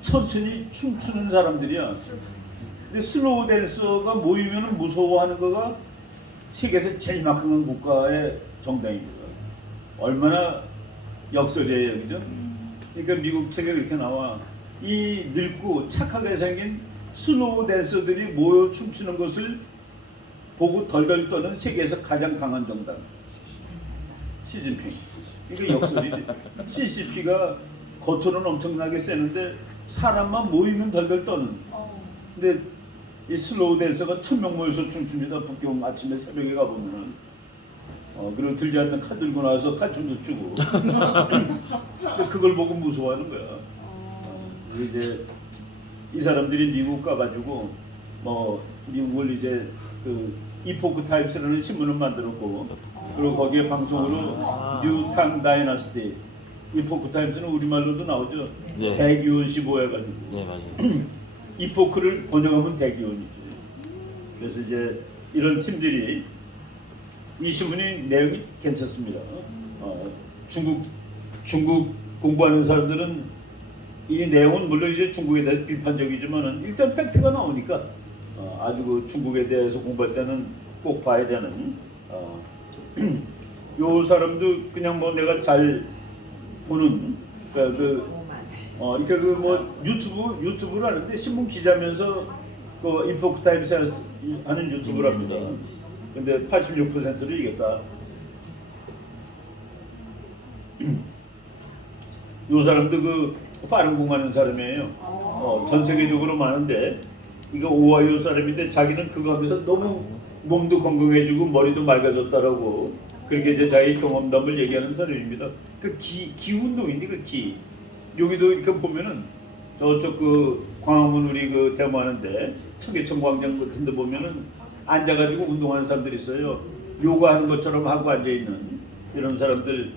천천히 춤추는 사람들이야. 근데 슬로우 댄서가 모이면 무서워하는 거가 세계에서 제일 막강한 국가의 정당입니다. 얼마나 역설이에요, 그죠? 그러니까 미국 책에 이렇게 나와. 이 늙고 착하게 생긴 슬로우 댄서들이 모여 춤추는 것을 보고 덜덜 떠는 세계에서 가장 강한 정당. 시진핑. 이게 역설이지. CCP가 겉으로는 엄청나게 세는데 사람만 모이면 덜덜 떠는. 근데 이 슬로우 댄서가 1000명 모여서 춤춥니다. 북경 아침에 새벽에 가보면은. 그리고 들지 않는 칼 들고 나와서 칼춤도 추고. 그걸 보고 무서워하는 거야. 이제 이 사람들이 미국 가가지고 뭐 미국을 이제 그 이포크 타임스라는 신문을 만들었고, 그리고 거기에 방송으로 뉴탕 다이너스티, 이포크 타임스는 우리말로도 나오죠. 네. 대기원 15 해가지고. 네, 맞아요. 이포크를 번역하면 대기원이지. 그래서 이제 이런 팀들이 이 신문이 내용이 괜찮습니다. 중국 공부하는 사람들은 이 내용은 물론 이제 중국에 대해서 비판적이지만은 일단 팩트가 나오니까 아주 그 중국에 대해서 공부할 때는 꼭 봐야 되는. 요 사람도 그냥 뭐 내가 잘 보는 이렇게 그 뭐 유튜브를 하는데 신문 기자면서 그 인포크 타임스 하는 유튜브를 합니다. 근데 86%를 이겼다. 요 사람도 그 파룬궁 하는 사람이에요. 전 세계적으로 많은데 이거 오하이오 사람인데 자기는 그거 하면서 너무 몸도 건강해지고 머리도 맑아졌다라고 그렇게 이제 자기 경험담을 얘기하는 사람입니다. 그 기운동인데 그 기. 여기도 이렇게 보면은 저쪽 그 광화문 우리 그 데모하는데 청계천 광장 같은 데 보면은 앉아가지고 운동하는 사람들이 있어요. 요가하는 것처럼 하고 앉아있는 이런 사람들.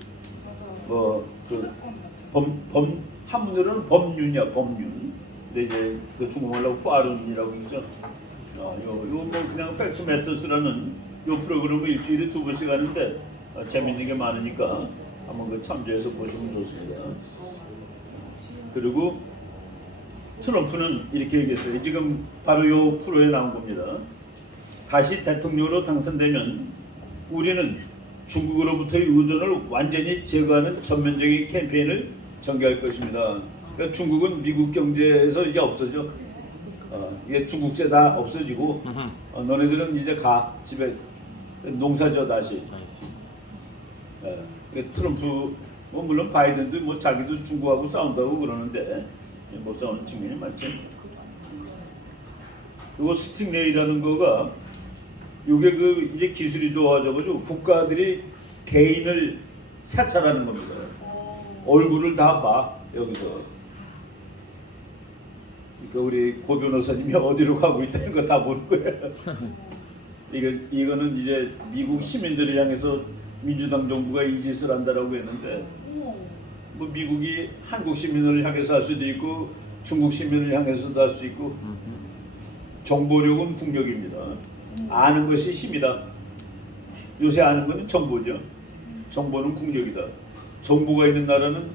한문으로는 법륜이야, 법륜. 근데 이제 그 중국말로 파룬이라고 있죠. 이거 뭐 그냥 팩트 매터스라는 요 프로그램을 일주일에 2번씩 하는데 재밌는 게 많으니까 한번 그 참조해서 보시면 좋습니다. 그리고 트럼프는 이렇게 얘기했어요. 지금 바로 요 프로에 나온 겁니다. 다시 대통령으로 당선되면 우리는 중국으로부터의 의존을 완전히 제거하는 전면적인 캠페인을 전개할 것입니다. 그러니까 중국은 미국 경제에서 이제 없어져. 이게 중국제 다 없어지고 너네들은 이제 가 집에 농사져 다시. 트럼프 뭐 물론 바이든도 뭐 자기도 중국하고 싸운다고 그러는데 못 싸우는 측면이 많죠. 그리고 스팅레이라는 거가 이게 그 이제 기술이 좋아져가지고 국가들이 개인을 사찰하는 겁니다. 얼굴을 다 봐 여기서. 그러니까 우리 고 변호사님이 어디로 가고 있다는 거 다 보는 거예요. 이거는 이제 미국 시민들을 향해서 민주당 정부가 이 짓을 한다라고 했는데 뭐 미국이 한국 시민을 향해서 할 수도 있고 중국 시민을 향해서도 할 수 있고 정보력은 국력입니다. 아는 것이 힘이다. 요새 아는 것은 정보죠. 정보는 국력이다. 정보가 있는 나라는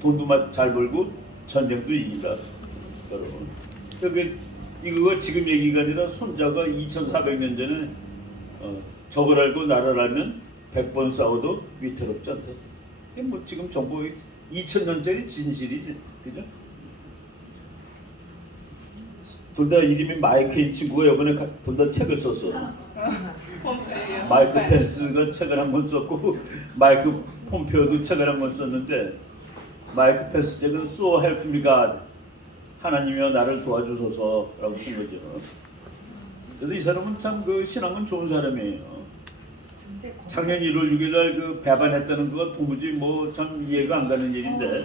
돈도 잘 벌고 전쟁도 이긴다. 여러분. 그러니까 이거가 지금 얘기가 아니라 손자가 2400년 전에 적을 알고 나를 알면 100번 싸워도 위태롭지 않다. 이게 뭐 지금 정보 2000년짜리 진실이지, 그죠? 둘 다 이름이 마이크인 친구가 이번에 둘 다 책을 썼어. 마이크 펜스가 책을 한 권 썼고 마이크 폼페오도 책을 한 권 썼는데 마이크 펜스 책은 So Help Me God, 하나님이여 나를 도와주소서라고 쓴 거죠. 그래서 이 사람은 참 그 신앙은 좋은 사람이에요. 작년 1월 6일 날 그 배반했다는 거가 도무지 뭐 참 이해가 안 가는 일인데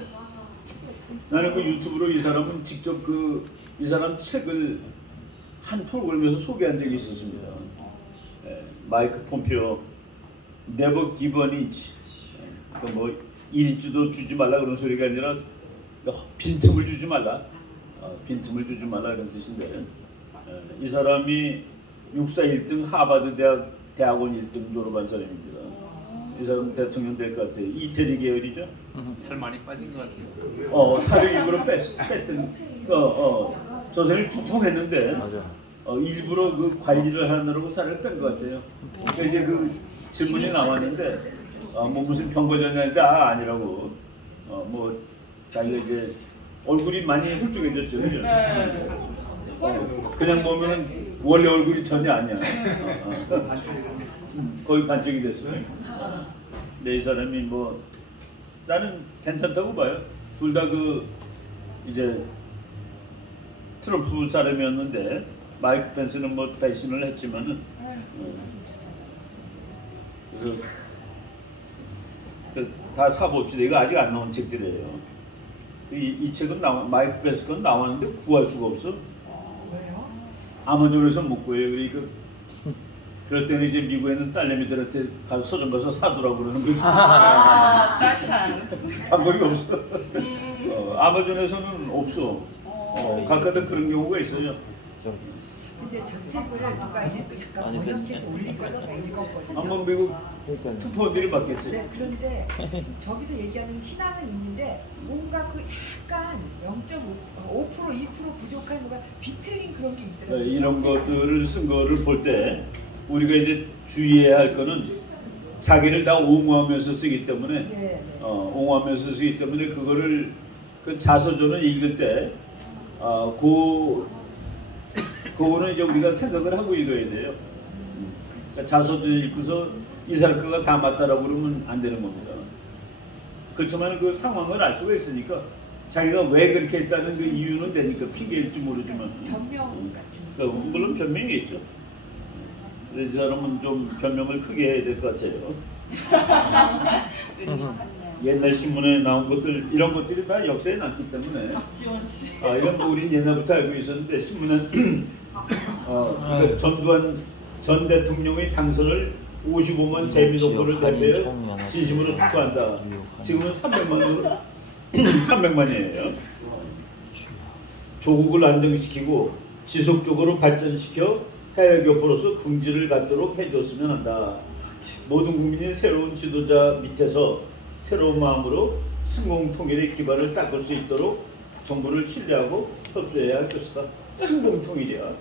나는 그 유튜브로 이 사람은 직접 이 사람 책을 한 프로그램에서 소개한 적이 있었습니다. 마이크 폼페오 Never Give an Inch. 그러니까 뭐 1인치도 주지 말라 그런 소리가 아니라 빈틈을 주지 말라. 빈틈을 주지 말라 이런 뜻인데 이 사람이 육사 1등 하버드 대학원 1등 졸업한 사람입니다. 이 사람 대통령 될 것 같아요. 이태리 계열이죠. 살 많이 빠진 것 같아요. 살을 일부러 뺐던 저 사람이 퉁퉁했는데 일부러 그 관리를 하느라고 살을 뺀 것 같아요. 그러니까 이제 그 질문이 나왔는데 뭐 무슨 병 걸렸냐니까 아니라고 뭐 자기가 이제 얼굴이 많이 홀쭉해졌죠, 그죠? 그냥 보면은 원래 얼굴이 전혀 아니야. 거의 반쪽이 됐어요. 근데 이 사람이 뭐 나는 괜찮다고 봐요. 둘 다 이제 트럼프 사람이었는데 마이크 펜스는 뭐 배신을 했지만은 다 사봅시다. 이거 아직 안 나온 책들이에요. 이 책은 마이크 펜스 건 나왔는데 구할 수가 없어. 왜요? 아마존에서 못 구해요. 그러니까 그럴 때는 이제 미국에는 딸내미들한테 가서 서점 가서 사두라고 그러는 거지. 딸 찬스. 방법이 없어. 아마존에서는 없어. 가끔은 그런 경우가 있어요. 근데 저 책을 누가 읽을까 번역해서 올린 걸 제가 읽었거든요. 한번 미국 투표들이 받겠지. 네, 그런데 저기서 얘기하는 신앙은 있는데 뭔가 그 약간 0.5%, 2% 부족한 뭐가 비틀린 그런 게 있더라고요. 이런 것들을 쓴 거를 볼 때 우리가 이제 주의해야 할 거는 자기를 다 옹호하면서 쓰기 때문에 옹호하면서 쓰기 때문에 그거를 그 자서전을 읽을 때 그거는 이제 우리가 생각을 하고 읽어야 돼요. 그러니까 자서전 읽고서 이 사람 거가 다 맞다라고 그러면 안 되는 겁니다. 그렇지만 그 상황을 알 수가 있으니까 자기가 왜 그렇게 했다는 그 이유는 되니까 핑계일지 모르지만 변명 같은. 그러니까 물론 변명이겠죠. 근데 이 사람은 좀 변명을 크게 해야 될 것 같아요. 옛날 신문에 나온 것들 이런 것들이 다 역사에 남기 때문에 지원 씨. 이건 뭐 우린 옛날부터 알고 있었는데 신문은 전두환 전 대통령의 당선을 55만 재미도포를 대표해 진심으로 축하한다. 지금은 300만이에요. 조국을 안정시키고 지속적으로 발전시켜 해외 교포로서 긍지를 갖도록 해줬으면 한다. 모든 국민이 새로운 지도자 밑에서 새로운 마음으로 승공통일의 기반을 닦을 수 있도록 정부를 신뢰하고 협조해야 할 것이다. 승공통일이야.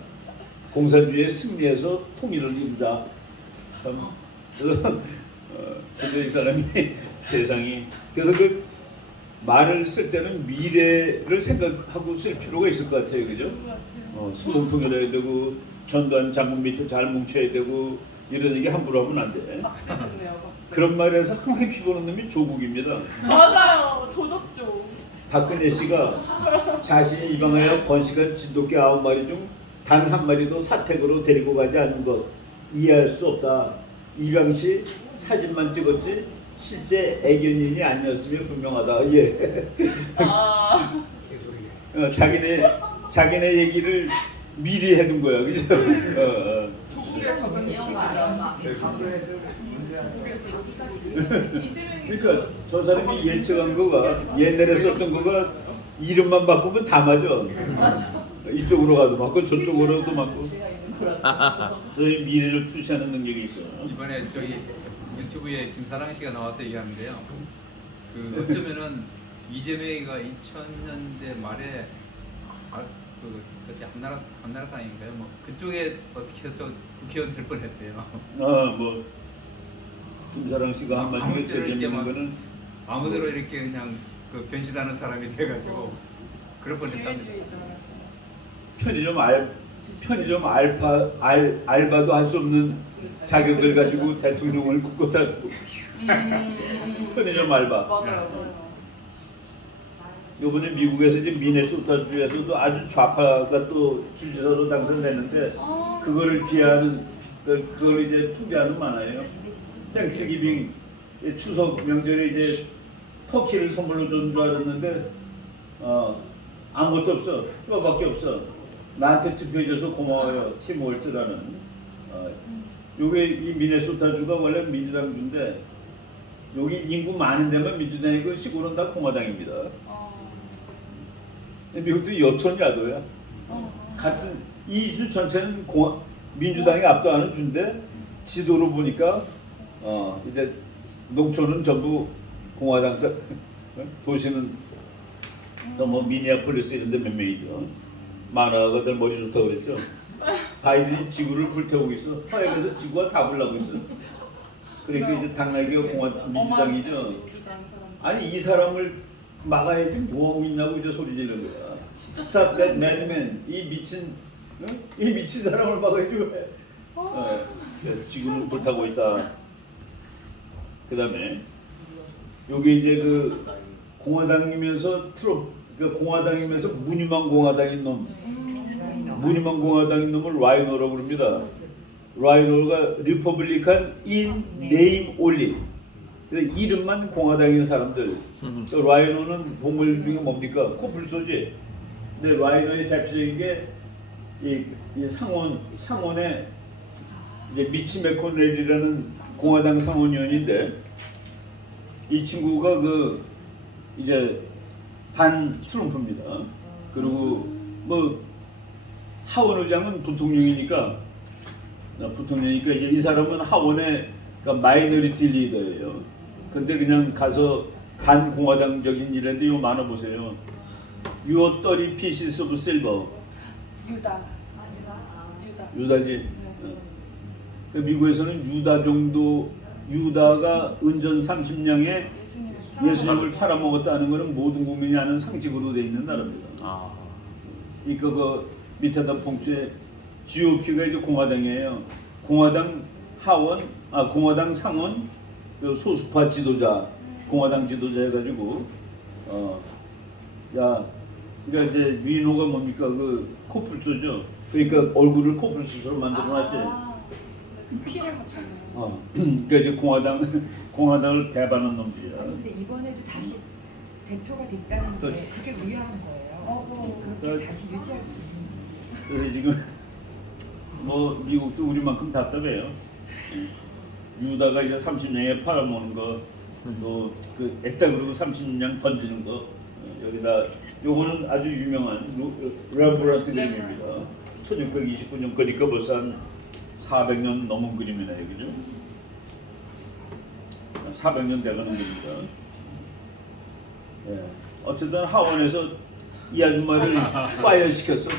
공산주의의 승리에서 통일을 이루자. 참, 그래서 이 사람이 세상이 그래서 그 말을 쓸 때는 미래를 생각하고 쓸 필요가 있을 것 같아요, 그죠? 수동통일해야 되고 전두환 장군 밑에 잘 뭉쳐야 되고 이런 얘기 함부로 하면 안 돼. 박제됐네요. 그런 말에서 항상 피보는 놈이 조국입니다. 맞아요. 조졌죠. 박근혜 씨가 자신이 입양하여 번식한 진돗개 9마리 중 단 한 마리도 사택으로 데리고 가지 않은 것 이해할 수 없다. 입양 시 사진만 찍었지 실제 애견인이 아니었으면 분명하다. 예. 아. 자기네 얘기를 미리 해둔 거야, 그죠? 조국이가 적은 그러니까 저 사람이 예측한 거가 옛날에 썼던 거가 이름만 바꾸면 다 맞아. 이쪽으로 가도 맞고 저쪽으로도 맞고. 저희 미래를 투시하는 능력이 있어. 이번에 저기 유튜브에 김사랑 씨가 나와서 얘기하는데요. 그 어쩌면은 이재명이가 2000년대 말에 그 그때 한나라당인가요? 뭐 그쪽에 어떻게 해서 국회의원 될 뻔했대요. 뭐 김사랑 씨가 한마디로 제일 재밌는 거는 아무대로 이렇게 그냥 그 변신하는 사람이 돼가지고 그럴 뻔했답니다. 알바도 할 수 없는 자격을 가지고 대통령을 꿋꿋하고 편의점 알바. 맞아요. 이번에 미국에서 이제 미네소타주에서도 아주 좌파가 또 주지사로 당선됐는데 그거를 비하하는 그걸 이제 풍자하는 많아요. 땡스기빙 추석 명절에 이제 터키를 선물로 준 줄 알았는데 아무것도 없어. 그거밖에 없어. 나한테 투표해줘서 고마워요. 팀 월즈라는. 요게 이 미네소타주가 원래 민주당 주인데 여기 인구 많은 데만 민주당이고 시골은 다 공화당입니다. 미국도 여천야도야. 같은 이 주 전체는 민주당이 압도하는 주인데 지도로 보니까 이제 농촌은 전부 공화당 도시는 뭐 미니애폴리스 이런 데 몇 명이죠. 만화가 들 머리 좋다고 그랬죠. 바이든이 지구를 불태우고 있어. 화해해서 지구가 다 불나고 있어. 그러니까 이제 당나귀가 민주당이죠. 아니 이 사람을 막아야지 뭐하고 있냐고 이제 소리 지르는 거야. Stop that madman. 이 미친 사람을 막아야지 왜? 지구는 불타고 있다. 그 다음에 요게 이제 그 공화당이면서 공화당이면서 무늬만 공화당인 놈, 무늬만 공화당인 놈을 라이노라고 그럽니다. 라이노가 리퍼블리칸 in name only. 이름만 공화당인 사람들. 라이노는 동물 중에 뭡니까? 코뿔소지. 근데 라이노의 대표적인 게 이 상원의 이제 미치 맥코넬이라는 공화당 상원의원인데 이 친구가 그 이제 반 트럼프입니다. 그리고 뭐 하원 의장은 부통령이니까 이제 이 사람은 하원의 그러니까 마이너리티 리더예요. 근데 그냥 가서 반공화당적인 일인데 이거 만화 보세요. Your 30 pieces of silver. 유다지. 그 미국에서는 유다 정도 유다가 은전 30냥에 예수님을 팔아먹었다는 것은 모든 국민이 아는 상식으로 돼 있는 나라입니다. 그러니까 그 밑에다 봉투에 GOP가 이제 공화당이에요. 공화당 상원 그 소수파 지도자, 공화당 지도자 해가지고 그러니까 이제 위노가 뭡니까 그 코뿔소죠. 그러니까 얼굴을 코뿔소로 만들어놨지. 피를 묻혔네요. 그러니까 이제 공화당을 배반한 놈들이야. 근데 이번에도 다시 대표가 됐다는 게 그게 의아한 거예요. 어떻게 그렇게 다시 유지할 수 있는지. 그래서 지금 뭐 미국도 우리만큼 답답해요. 유다가 이제 30냥에 팔아먹는 거, 또 그 애따 그러고 30냥 던지는 거 여기다 요거는 아주 유명한 렘브란트 그림입니다. 1629년 거니까 벌써 한 400년 넘은 그림이네요, 그죠? 400년 돼가는 겁니다. 예. 어쨌든 하원에서 이 아줌마를 파이어 시켰어.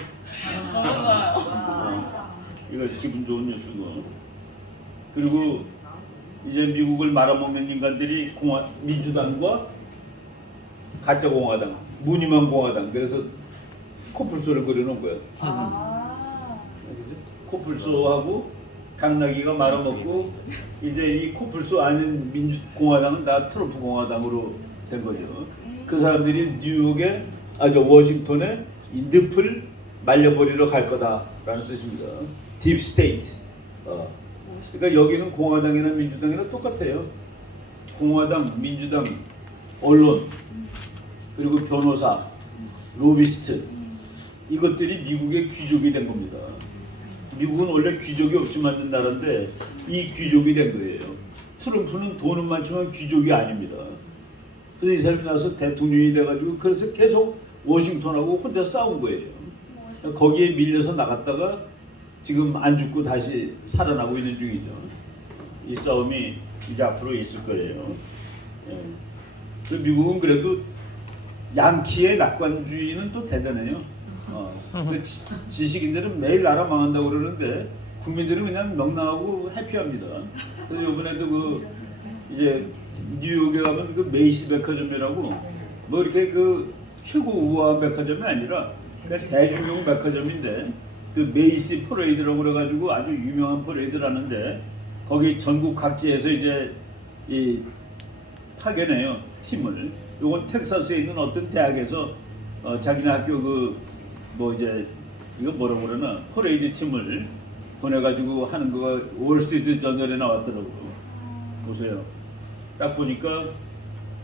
너무 좋아요. 이거 기분 좋은 뉴스고. 그리고 이제 미국을 말아먹는 인간들이 민주당과 가짜 공화당, 무늬만 공화당. 그래서 코뿔소를 그려놓은 거야. 아. 코뿔소하고 당나귀가 말아먹고 이제 이 코뿔소 아닌 공화당은 다 트럼프 공화당으로 된 거죠. 그 사람들이 뉴욕에 워싱턴에 이 늪을 말려버리러 갈 거다라는 뜻입니다. 딥 스테이트. 그러니까 여기는 공화당이나 민주당이나 똑같아요. 공화당, 민주당, 언론, 그리고 변호사, 로비스트 이것들이 미국의 귀족이 된 겁니다. 미국은 원래 귀족이 없이 만든 나라인데 이 귀족이 된 거예요. 트럼프는 돈은 많지만 귀족이 아닙니다. 그래서 이 사람이 나서 대통령이 돼가지고 그래서 계속 워싱턴하고 혼자 싸운 거예요. 거기에 밀려서 나갔다가 지금 안 죽고 다시 살아나고 있는 중이죠. 이 싸움이 이제 앞으로 있을 거예요. 그 미국은 그래도 양키의 낙관주의는 또 대단해요. 그 지식인들은 매일 나라 망한다고 그러는데 국민들은 그냥 명랑하고 해피합니다. 그래서 이번에도 그 이제 뉴욕에 가면 그 메이시 백화점이라고 뭐 이렇게 그 최고 우아한 백화점이 아니라 그냥 대중용 백화점인데 그 메이시 퍼레이드라고 그래가지고 아주 유명한 퍼레이드를 하는데 거기 전국 각지에서 이제 이 파견해요 팀을. 요건 텍사스에 있는 어떤 대학에서 자기네 학교 그 뭐 이제 이거 뭐라고 그러나 퍼레이드 팀을 보내가지고 하는 거가 월스트리트 저널에 나왔더라고요. 보세요. 딱 보니까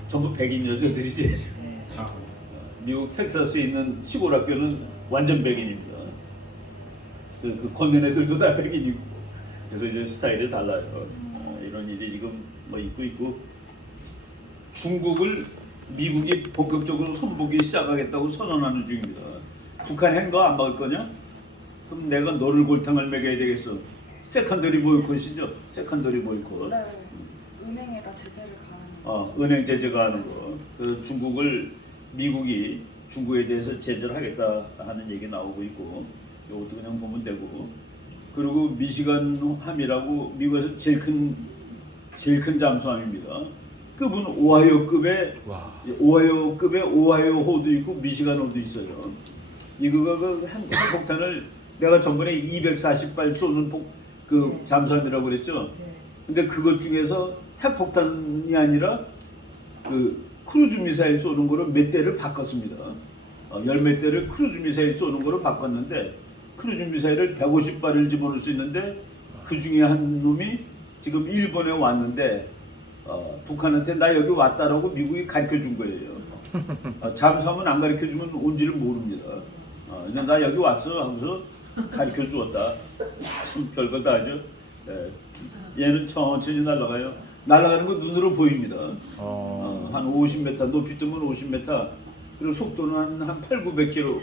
전부 백인 여자들이지. 미국 텍사스에 있는 시골 학교는 완전 백인입니다. 그 건넨 애들도 다 백인이고. 그래서 이제 스타일이 달라요. 이런 일이 지금 뭐 있고 중국을 미국이 본격적으로 손보기 시작하겠다고 선언하는 중입니다. 북한 행거 안 막을 거냐? 그럼 내가 너를 골탕을 먹여야 되겠어. 세컨더리 보이콧이죠. 세컨더리 보이콧. 네. 은행에다 제재를 가는. 은행 제재가 하는 거. 그 중국을 미국이 중국에 대해서 제재를 하겠다 하는 얘기 나오고 있고, 이것도 그냥 보면 되고. 그리고 미시간 함이라고 미국에서 제일 큰 잠수함입니다. 급은 오하이오급의 오하이오호도 있고 미시간호도 있어요. 이거가 그 핵폭탄을 내가 전번에 240발 쏘는 그 잠수함이라고 그랬죠. 근데 그것 중에서 핵폭탄이 아니라 그 크루즈 미사일 쏘는 거로 몇 대를 바꿨습니다. 열 몇 대를 크루즈 미사일 쏘는 거로 바꿨는데 크루즈 미사일을 150발을 집어넣을 수 있는데 그 중에 한 놈이 지금 일본에 왔는데 북한한테 나 여기 왔다라고 미국이 가르쳐 준 거예요. 잠수함은 안 가르쳐 주면 온지를 모릅니다. 그냥 나 여기 왔어 하고서 가르쳐 주었다. 참 별거 다 하죠. 얘는 천천히 날아가요. 날아가는 거 눈으로 보입니다. 한 50m, 높이 뜨면 50m, 그리고 속도는 한 8, 900km.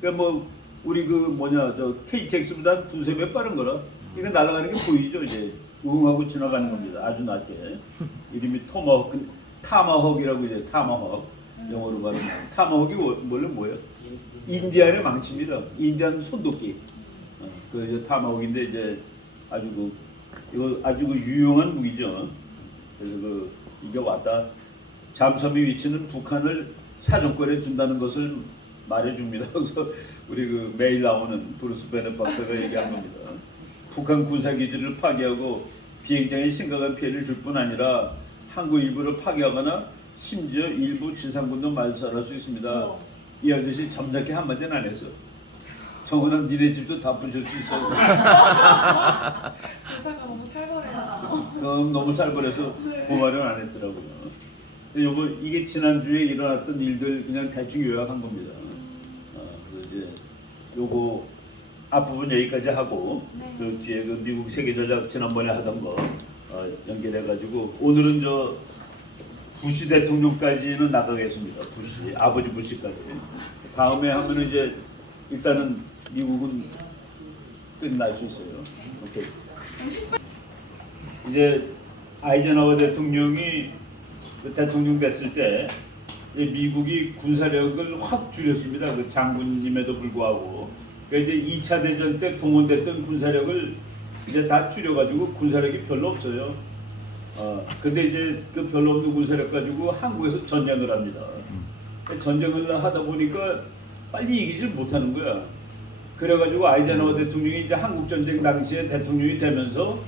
그러니까 뭐 우리 그 저 KTX보다 한 두세 배 빠른 거라. 이거 날아가는 게 보이죠. 이제 우웅하고 지나가는 겁니다. 아주 낮게. 이름이 타마헉이라고 이제 타마헉. 영어로 말하면 타마헉이 원래 뭐예요? 인디안의 망치입니다. 인디안 손도끼. 그 타마헉인데 이제 이거 아주 유용한 무기죠. 그래서 이게 왔다. 잠수함의 위치는 북한을 사정권에 준다는 것을 말해줍니다. 그래서 우리 그 매일 나오는 브루스 베넷 박사가 얘기한 겁니다. 북한 군사기지를 파괴하고 비행장에 심각한 피해를 줄 뿐 아니라 항구 일부를 파괴하거나 심지어 일부 지상군도 말살할 수 있습니다. 이 아저씨 점잖게 한마디는 안 했어. 정은아 니네 집도 다 부실 수 있어. 대사가 너무 살벌해요. 그럼 너무 살벌해서 그 말은 안 했더라고요. 이게 지난주에 일어났던 일들 그냥 대충 요약한 겁니다. 이제 요거 앞부분 여기까지 하고 그 뒤에 그 미국 세계전략 지난번에 하던 거 연결해가지고 오늘은 저 부시 대통령까지는 나가겠습니다. 아버지 부시까지. 다음에 하면은 이제 일단은 미국은 끝날 수 있어요. 오케이. 이제 아이젠하워 대통령이 대통령 됐을 때 미국이 군사력을 확 줄였습니다. 그 장군임에도 불구하고 그러니까 이제 2차 대전 때 동원됐던 군사력을 이제 다 줄여가지고 군사력이 별로 없어요. 근데 이제 그 별로 없는 군사력 가지고 한국에서 전쟁을 합니다. 전쟁을 하다 보니까 빨리 이기질 못하는 거야. 그래가지고 아이젠하워 대통령이 이제 한국 전쟁 당시에 대통령이 되면서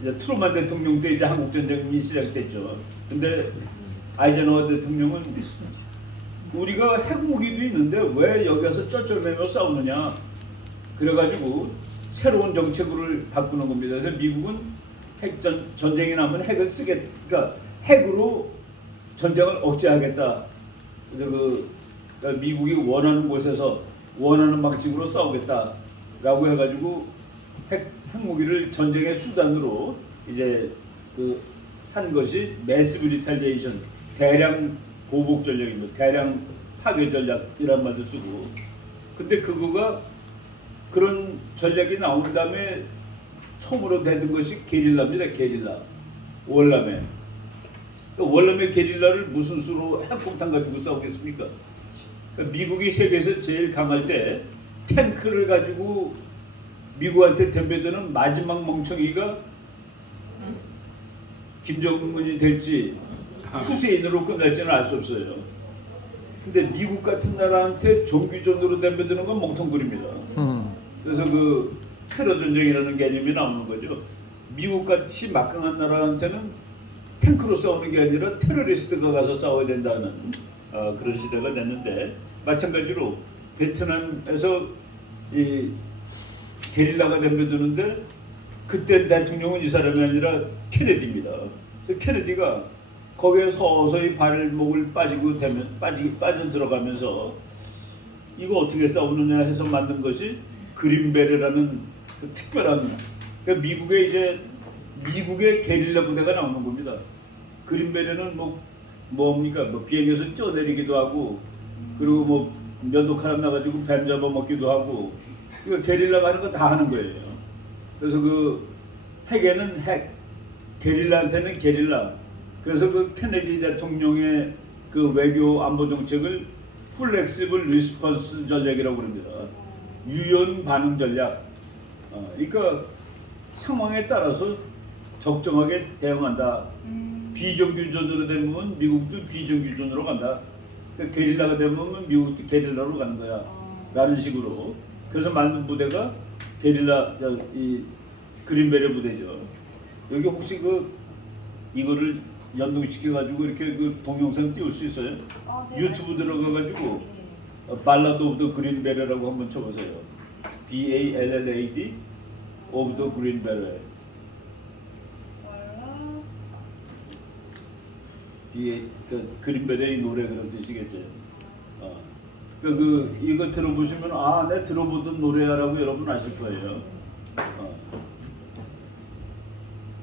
이제 트루만 대통령 때 이제 한국 전쟁이 시작됐죠. 근데 아이젠하워 대통령은 우리가 핵무기도 있는데 왜 여기 가서 쩔쩔매며 싸우느냐. 그래가지고 새로운 정책을 바꾸는 겁니다. 그래서 미국은 전쟁이 나면 핵을 그러니까 핵으로 전쟁을 억제하겠다. 그래서 그러니까 미국이 원하는 곳에서 원하는 방식으로 싸우겠다라고 해가지고 핵무기를 전쟁의 수단으로 이제 한 것이 매시브 리탈리에이션, 대량 보복 전략입니다. 대량 파괴 전략이란 말도 쓰고. 근데 그거가 그런 전략이 나온 다음에 처음으로 내든 것이 게릴라입니다. 게릴라. 월남에. 월남의 게릴라를 무슨 수로 핵폭탄 가지고 싸우겠습니까? 그러니까 미국이 세계에서 제일 강할 때 탱크를 가지고 미국한테 덤벼드는 마지막 멍청이가 김정은이 될지 후세인으로 끝날지는 알 수 없어요. 근데 미국 같은 나라한테 종기전으로 덤벼드는 건 멍텅구리입니다. 그래서 그 테러 전쟁이라는 개념이 나오는 거죠. 미국 같이 막강한 나라한테는 탱크로 싸우는 게 아니라 테러리스트가 가서 싸워야 된다는 그런 시대가 됐는데, 마찬가지로 베트남에서 이 게릴라가 덤벼드는데 그때 대통령은 이 사람이 아니라 케네디입니다. 그래서 케네디가 거기에 서서히 발목을 빠져 들어가면서 이거 어떻게 싸우느냐 해서 만든 것이 그린베레라는 그 특별한, 그러니까 미국의 게릴라 부대가 나오는 겁니다. 그린베레는 뭡니까? 비행기에서 뛰어내리기도 하고, 그리고 면도칼 나가지고 뱀 잡아먹기도 하고, 이거 게릴라가 하는 거 다 하는 거예요. 그래서 그 핵에는 핵, 게릴라한테는 게릴라. 그래서 그 케네디 대통령의 그 외교 안보 정책을 플렉시블 리스폰스 전략이라고 합니다. 유연 반응 전략. 그러니까 상황에 따라서 적정하게 대응한다. 비정규전으로 되면 미국도 비정규전으로 간다. 그러니까 게릴라가 되면 미국도 게릴라로 가는 거야. 라는 식으로. 그래서 만든 부대가 게릴라, 이 그린베레 부대죠. 여기 혹시 이거를 연동시켜가지고 이렇게 동영상 띄울 수 있어요? 네, 유튜브 들어가가지고 발라드 오브 더 그린베레라고 한번 쳐보세요. BALLAD 오브 더 그린베레. 그린베레의 노래 그런 뜻이겠죠. 이거 들어보시면 내가 들어보던 노래야라고 여러분 아실 거예요.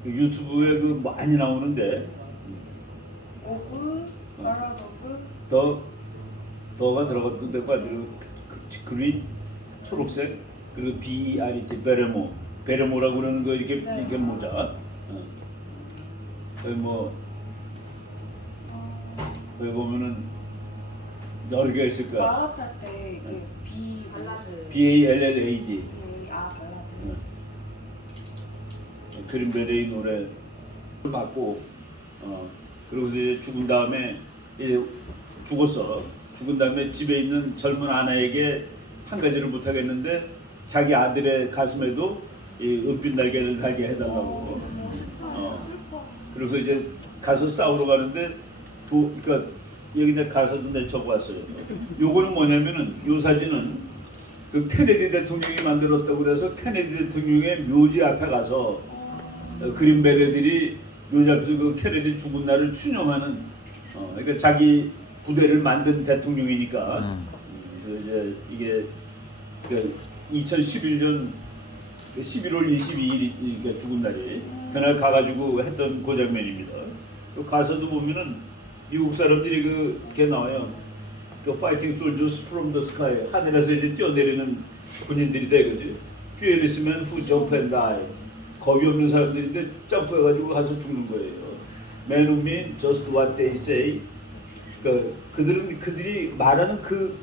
유튜브에 많이 나오는데 오브 발라드 오브 더가 들어갔던 데가 아니고 그린 초록색, 그리고 BERT 베레모라고 그러는 거 이렇게 모자. 여기 보면은 여러 개 있을 거야. 마라탈 때 이게 발라드 BALLAD. 발라드. 그린베레의 노래를 받고, 그러고서 이제 죽은 다음에 죽었어. 죽은 다음에 집에 있는 젊은 아내에게 한 가지를 부탁했는데 자기 아들의 가슴에도 이 은빛 날개를 달게 해달라고. 슬퍼. 그래서 이제 가서 싸우러 가는데 그러니까 여기 내가 가서도 내가 적어왔어요. 요거는 뭐냐면은 요 사진은 그 케네디 대통령이 만들었다고 그래서 케네디 대통령의 묘지 앞에 가서 그린베레들이 묘지 앞에서 그 케네디 죽은 날을 추념하는, 그러니까 자기 부대를 만든 대통령이니까. 그래서 이제 이게 2011년 11월 22일이 죽은 날이 그날 가가지고 했던 그 장면입니다. 가서도 보면은 미국 사람들이 그게 나와요. Fighting soldiers from the sky, 하늘에서 이제 뛰어내리는 군인들이 되거지. Fearless men who jump and die. 겁이 없는 사람들인데 점프해가지고 가서 죽는 거예요. Men who mean just what they say. 그러니까 그들이 말하는 그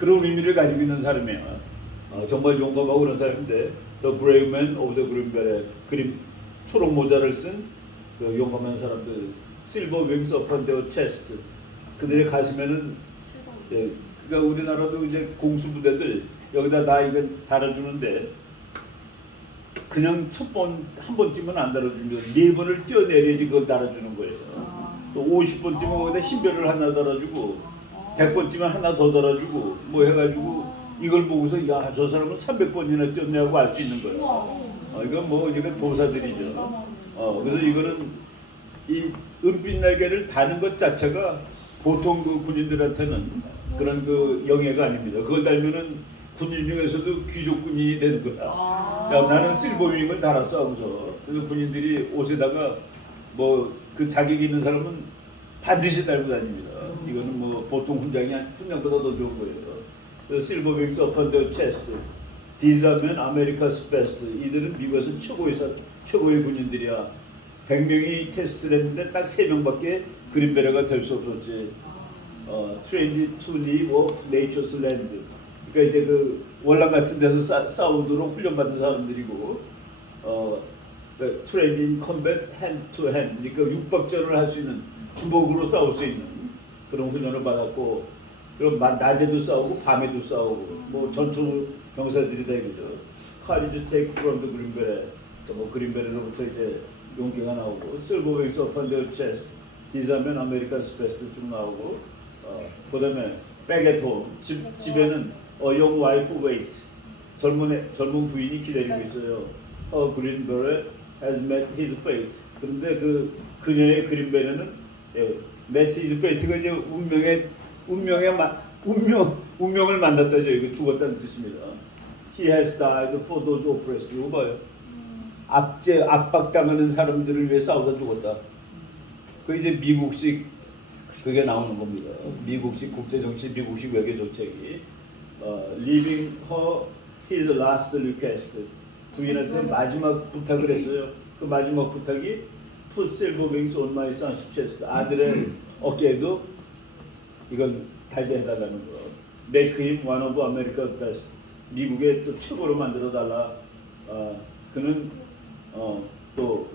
그런 의미를 가지고 있는 사람이야. 정말 용감하고 그런 사람인데 The Brave Man of the Green Beret 그림 초록 모자를 쓴 그 용감한 사람들 Silver Wings upon their chest 그들의 가슴에는 예, 그러니까 우리나라도 이제 공수부대들 여기다 다 이거 달아주는데 그냥 한 번 뛰면 안 달아줍니다. 4번을 뛰어내려야지 그걸 달아주는 거예요. 또 50번 뛰면 거기다 흰별을 하나 달아주고 100번 뛰면 하나 더 달아주고 뭐 해가지고 이걸 보고서 야 저 사람은 300번이나 뛰었냐고 알 수 있는 거예요. 이건 뭐 이건 도사들이죠. 그래서 이거는 이 은빛 날개를 다는 것 자체가 보통 그 군인들한테는 그런 그 영예가 아닙니다. 그걸 달면은 군인 중에서도 귀족 군인이 되는 거야. 야 나는 실버윙을 달았어 하고서 그래서 군인들이 옷에다가 뭐 그 자격 있는 사람은 반드시 달고 다닙니다. 이거는 뭐 보통 훈장보다 더 좋은 거예요. 그래서 실버윙스 upon the chest. These are men America's best. 이들은 미국에서 최고의 군인들이야. 100명이 테스트를 했는데 딱 3명밖에 그린베레가 될 수 없었지. Trained to live off nature's land. 그러니까 이제 그 월남 같은 데서 싸우도록 훈련받은 사람들이고, Trained in combat hand to hand. 그러니까 육박전을 할 수 있는 주먹으로 싸울 수 있는 그런 훈련을 받았고, 그럼 낮에도 싸우고 밤에도 싸우고, 뭐 전투 병사들이다 이거죠. Courage take from the green beret. 뭐 그린베레로부터 이제 용기가 나오고, Silver wings upon their chest. These are men America's best 쭉 나오고, 그다음에 back at home. 집에는 young wife wait. 젊은 부인이 기다리고 있어요. green beret has met his fate. 그런데 그녀의 그린베레는 met his fate가 이제 운명을 만났다죠. 이거 죽었다는 뜻입니다. He has died for those oppressed. 이거 봐요. 압박당하는 사람들을 위해 싸우다 죽었다. 그 이제 미국식 그게 나오는 겁니다. 미국식 국제정치, 미국식 외교 정책이 leaving her his last request. 부인한테 마지막 부탁을 했어요. 그 마지막 부탁이 put silver wings on my son's chest. 아들의 어깨에도 이건 달게 해달라는 거. Make him one of America's best. 미국의 또 최고로 만들어 달라. 그는 또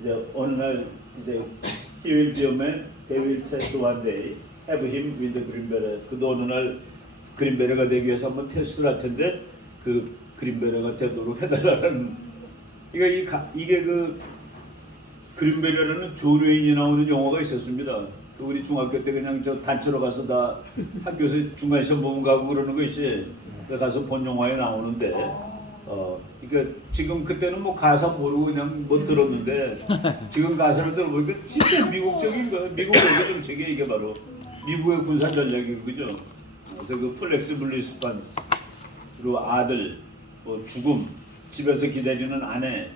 이제 어느 날 이제 he will be a man, they will test one day, have him with the green beret. 그도 어느 날 그린베레가 되기 위해서 한번 테스트를 할 텐데 그 그린베레가 되도록 해달라는. 그러니까 이게 그 그린베레라는 조류인이 나오는 영화가 있었습니다. 우리 중학교 때 그냥 저 단체로 가서 다 학교에서 중간 시험 보면 가고 그러는 거 있지. 가서 본 영화에 나오는데, 그러니까 지금 그때는 뭐 가사 모르고 그냥 못 들었는데 지금 가사를 들어보니까 진짜 미국적인 거야. 미국 외교 정책이 이게 바로 미국의 군사 전략이고 그죠. 그래서 그 플렉시블 리스판스 그리고 아들, 뭐 죽음, 집에서 기다리는 아내,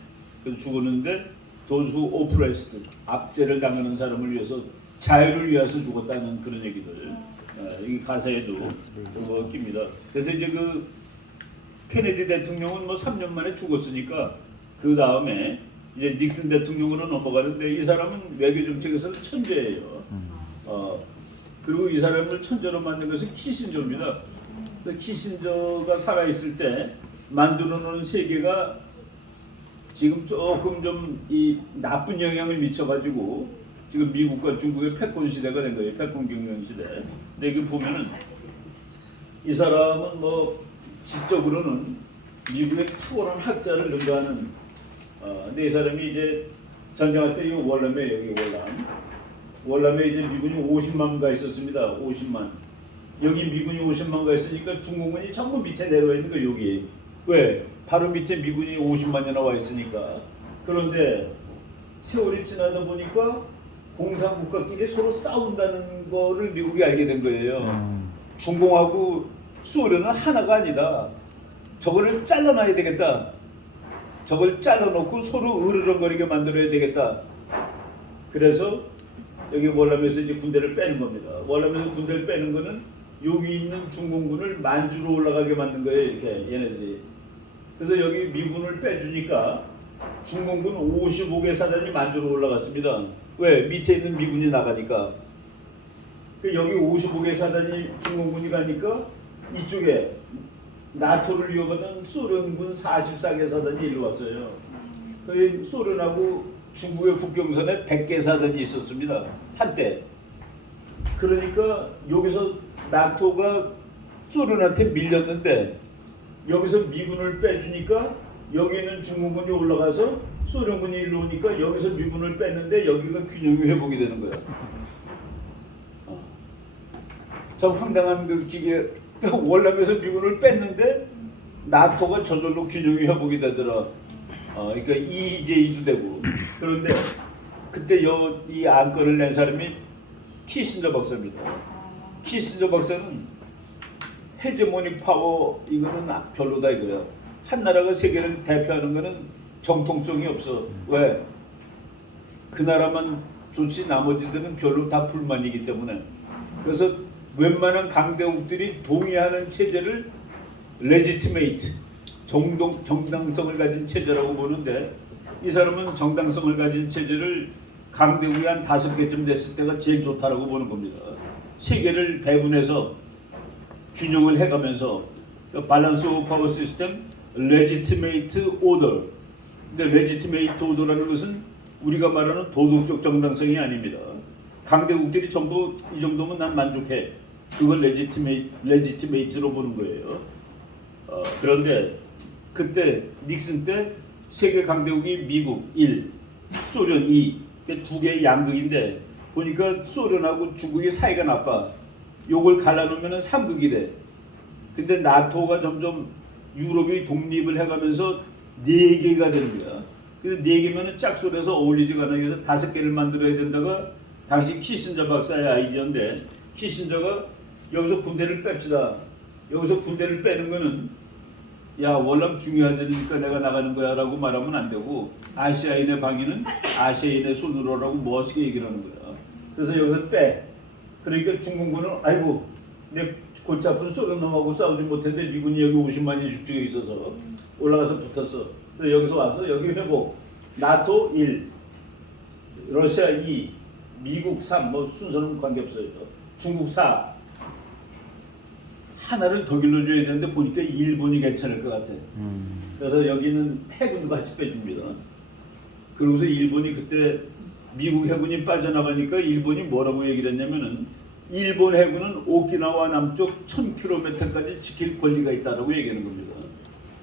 그래서 죽었는데 those who oppressed, 압제를 당하는 사람을 위해서 자유를 위해서 죽었다는 그런 얘기들. 이 가사에도 그거 낍니다. 그래서 이제 그 케네디 대통령은 뭐 3년 만에 죽었으니까 그 다음에 이제 닉슨 대통령으로 넘어가는데 이 사람은 외교 정책에서는 천재예요. 그리고 이 사람을 천재로 만든 것은 키신저입니다. 키신저가 살아 있을 때 만들어 놓은 세계가 지금 조금 좀 이 나쁜 영향을 미쳐가지고 지금 미국과 중국의 패권 시대가 된 거예요. 패권 경영 시대. 근데 여기 보면은 이 사람은 뭐 지적으로는 미국의 탁월한 학자를 능가하는. 근데 이 사람이 이제 전쟁할 때 이 월남에 여기 월남에 이제 미군이 50만가 있었습니다. 50만. 여기 미군이 50만가 있으니까 중공군이 전부 밑에 내려와 있는 거 여기. 왜? 바로 밑에 미군이 50만이나 와 있으니까. 그런데 세월이 지나다 보니까 공산국가끼리 서로 싸운다는 거를 미국이 알게 된 거예요. 중공하고 소련은 하나가 아니다. 저거를 잘라놔야 되겠다. 저걸 잘라놓고 서로 으르렁거리게 만들어야 되겠다. 그래서 여기 월남에서 이제 군대를 빼는 겁니다. 월남에서 군대를 빼는 거는 여기 있는 중공군을 만주로 올라가게 만든 거예요. 이렇게 얘네들이. 그래서 여기 미군을 빼주니까 중공군 55개 사단이 만주로 올라갔습니다. 왜? 밑에 있는 미군이 나가니까. 여기 55개 사단이 중공군이 가니까 이쪽에 나토를 이어받는 소련군 44개 사단이 일로 왔어요. 그 소련하고 중국의 국경선에 100개 사단이 있었습니다. 한때. 그러니까 여기서 나토가 소련한테 밀렸는데 여기서 미군을 빼주니까 여기 있는 중국군이 올라가서 소련군이 일로 오니까 여기서 미군을 뺐는데 여기가 균형이 회복이 되는 거야. 참 황당한 그 기계. 월남에서 미군을 뺐는데 나토가 저절로 균형이 회복이 되더라. 그러니까 EJ도 되고. 그런데 그때 이 안건을 낸 사람이 키신저 박사입니다. 키신저 박사는 헤제모닉 파워 이거는 별로다 이거야. 한 나라가 세계를 대표하는 거는 정통성이 없어. 왜? 그 나라만 좋지 나머지들은 별로 다 불만이기 때문에. 그래서 웬만한 강대국들이 동의하는 체제를 레지티메이트, 정당성을 가진 체제라고 보는데 이 사람은 정당성을 가진 체제를 강대국이 한 5개쯤 됐을 때가 제일 좋다라고 보는 겁니다. 세계를 배분해서 균형을 해가면서 밸런스 오브 파워 시스템, 레지티메이트 오더. 근데 레지티메이트 오더라는 것은 우리가 말하는 도덕적 정당성이 아닙니다. 강대국들이 전부 이 정도면 난 만족해. 그걸 레지티메이트로 보는 거예요. 그런데 그때 닉슨 때 세계 강대국이 미국 1, 소련 2, 두 개의 양극인데 보니까 소련하고 중국의 사이가 나빠. 요걸 갈라놓으면 3극이 돼. 근데 나토가 점점 유럽이 독립을 해가면서 4개가 되는 거야. 그래서 4개면은 짝소리해서 어울리지가 않아. 그래서 5개를 만들어야 된다가 당시 키신저 박사의 아이디어인데 키신저가 여기서 군대를 뺍시다. 여기서 군대를 빼는 거는 야 월남 중요하니까 내가 나가는 거야 라고 말하면 안 되고 아시아인의 방위는 아시아인의 손으로 라고 멋있게 얘기를 하는 거야. 그래서 여기서 빼. 그러니까 중공군은 아이고 내 골치 아픈 소련놈하고 싸우지 못했는데 미군이 여기 50만이 죽죽에 있어서 올라가서 붙었어. 그래서 여기서 와서 여기 회복. 나토 1, 러시아 2, 미국 3, 뭐 순서는 관계없어요. 중국 4. 하나를 더 길러줘야 되는데 보니까 일본이 괜찮을 것 같아. 그래서 여기는 해군도 같이 빼줍니다. 그러고서 일본이 그때 미국 해군이 빠져나가니까 일본이 뭐라고 얘기를 했냐면은 일본 해군은 오키나와 남쪽 1000km까지 지킬 권리가 있다라고 얘기하는 겁니다.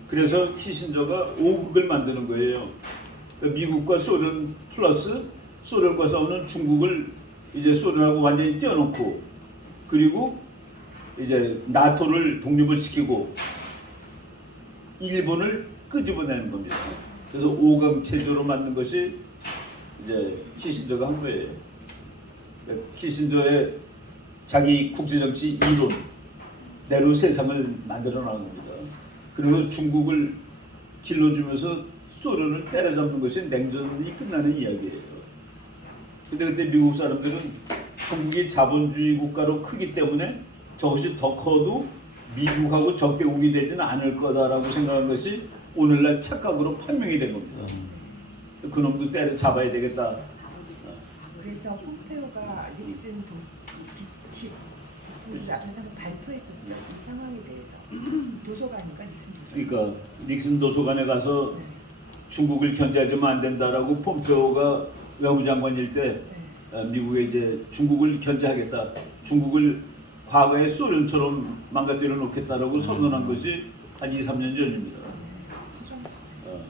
그래서 키신저가 5극을 만드는 거예요. 미국과 소련 플러스 소련과 싸우는 중국을 이제 소련하고 완전히 떼어놓고 그리고 이제 나토를 독립을 시키고 일본을 끄집어내는 겁니다. 그래서 5강 체제로 만든 것이 이제 키신저가 한 거예요. 키신저의 자기 국제정치 이론대로 세상을 만들어 나온 겁니다. 그리고 중국을 길러주면서 소련을 때려잡는 것이 냉전이 끝나는 이야기예요. 근데 그때 미국 사람들은 중국이 자본주의 국가로 크기 때문에 저것이 더 커도 미국하고 적대국이 되지는 않을 거다라고 생각한 것이 오늘날 착각으로 판명이 된 겁니다. 그놈도 때려잡아야 되겠다. 그래서 폼페오가 닉슨 기치 앞에서 발표했었죠. 이 상황에 대해서 도서관인가 닉슨 도서관. 그러니까 닉슨 도서관에 가서 중국을 견제해주면 안 된다라고 폼페오가 외무장관일 때 미국에 이제 중국을 견제하겠다. 중국을 과거에 소련처럼 망가뜨려 놓겠다라고 선언한 것이 한 2, 3년 전입니다.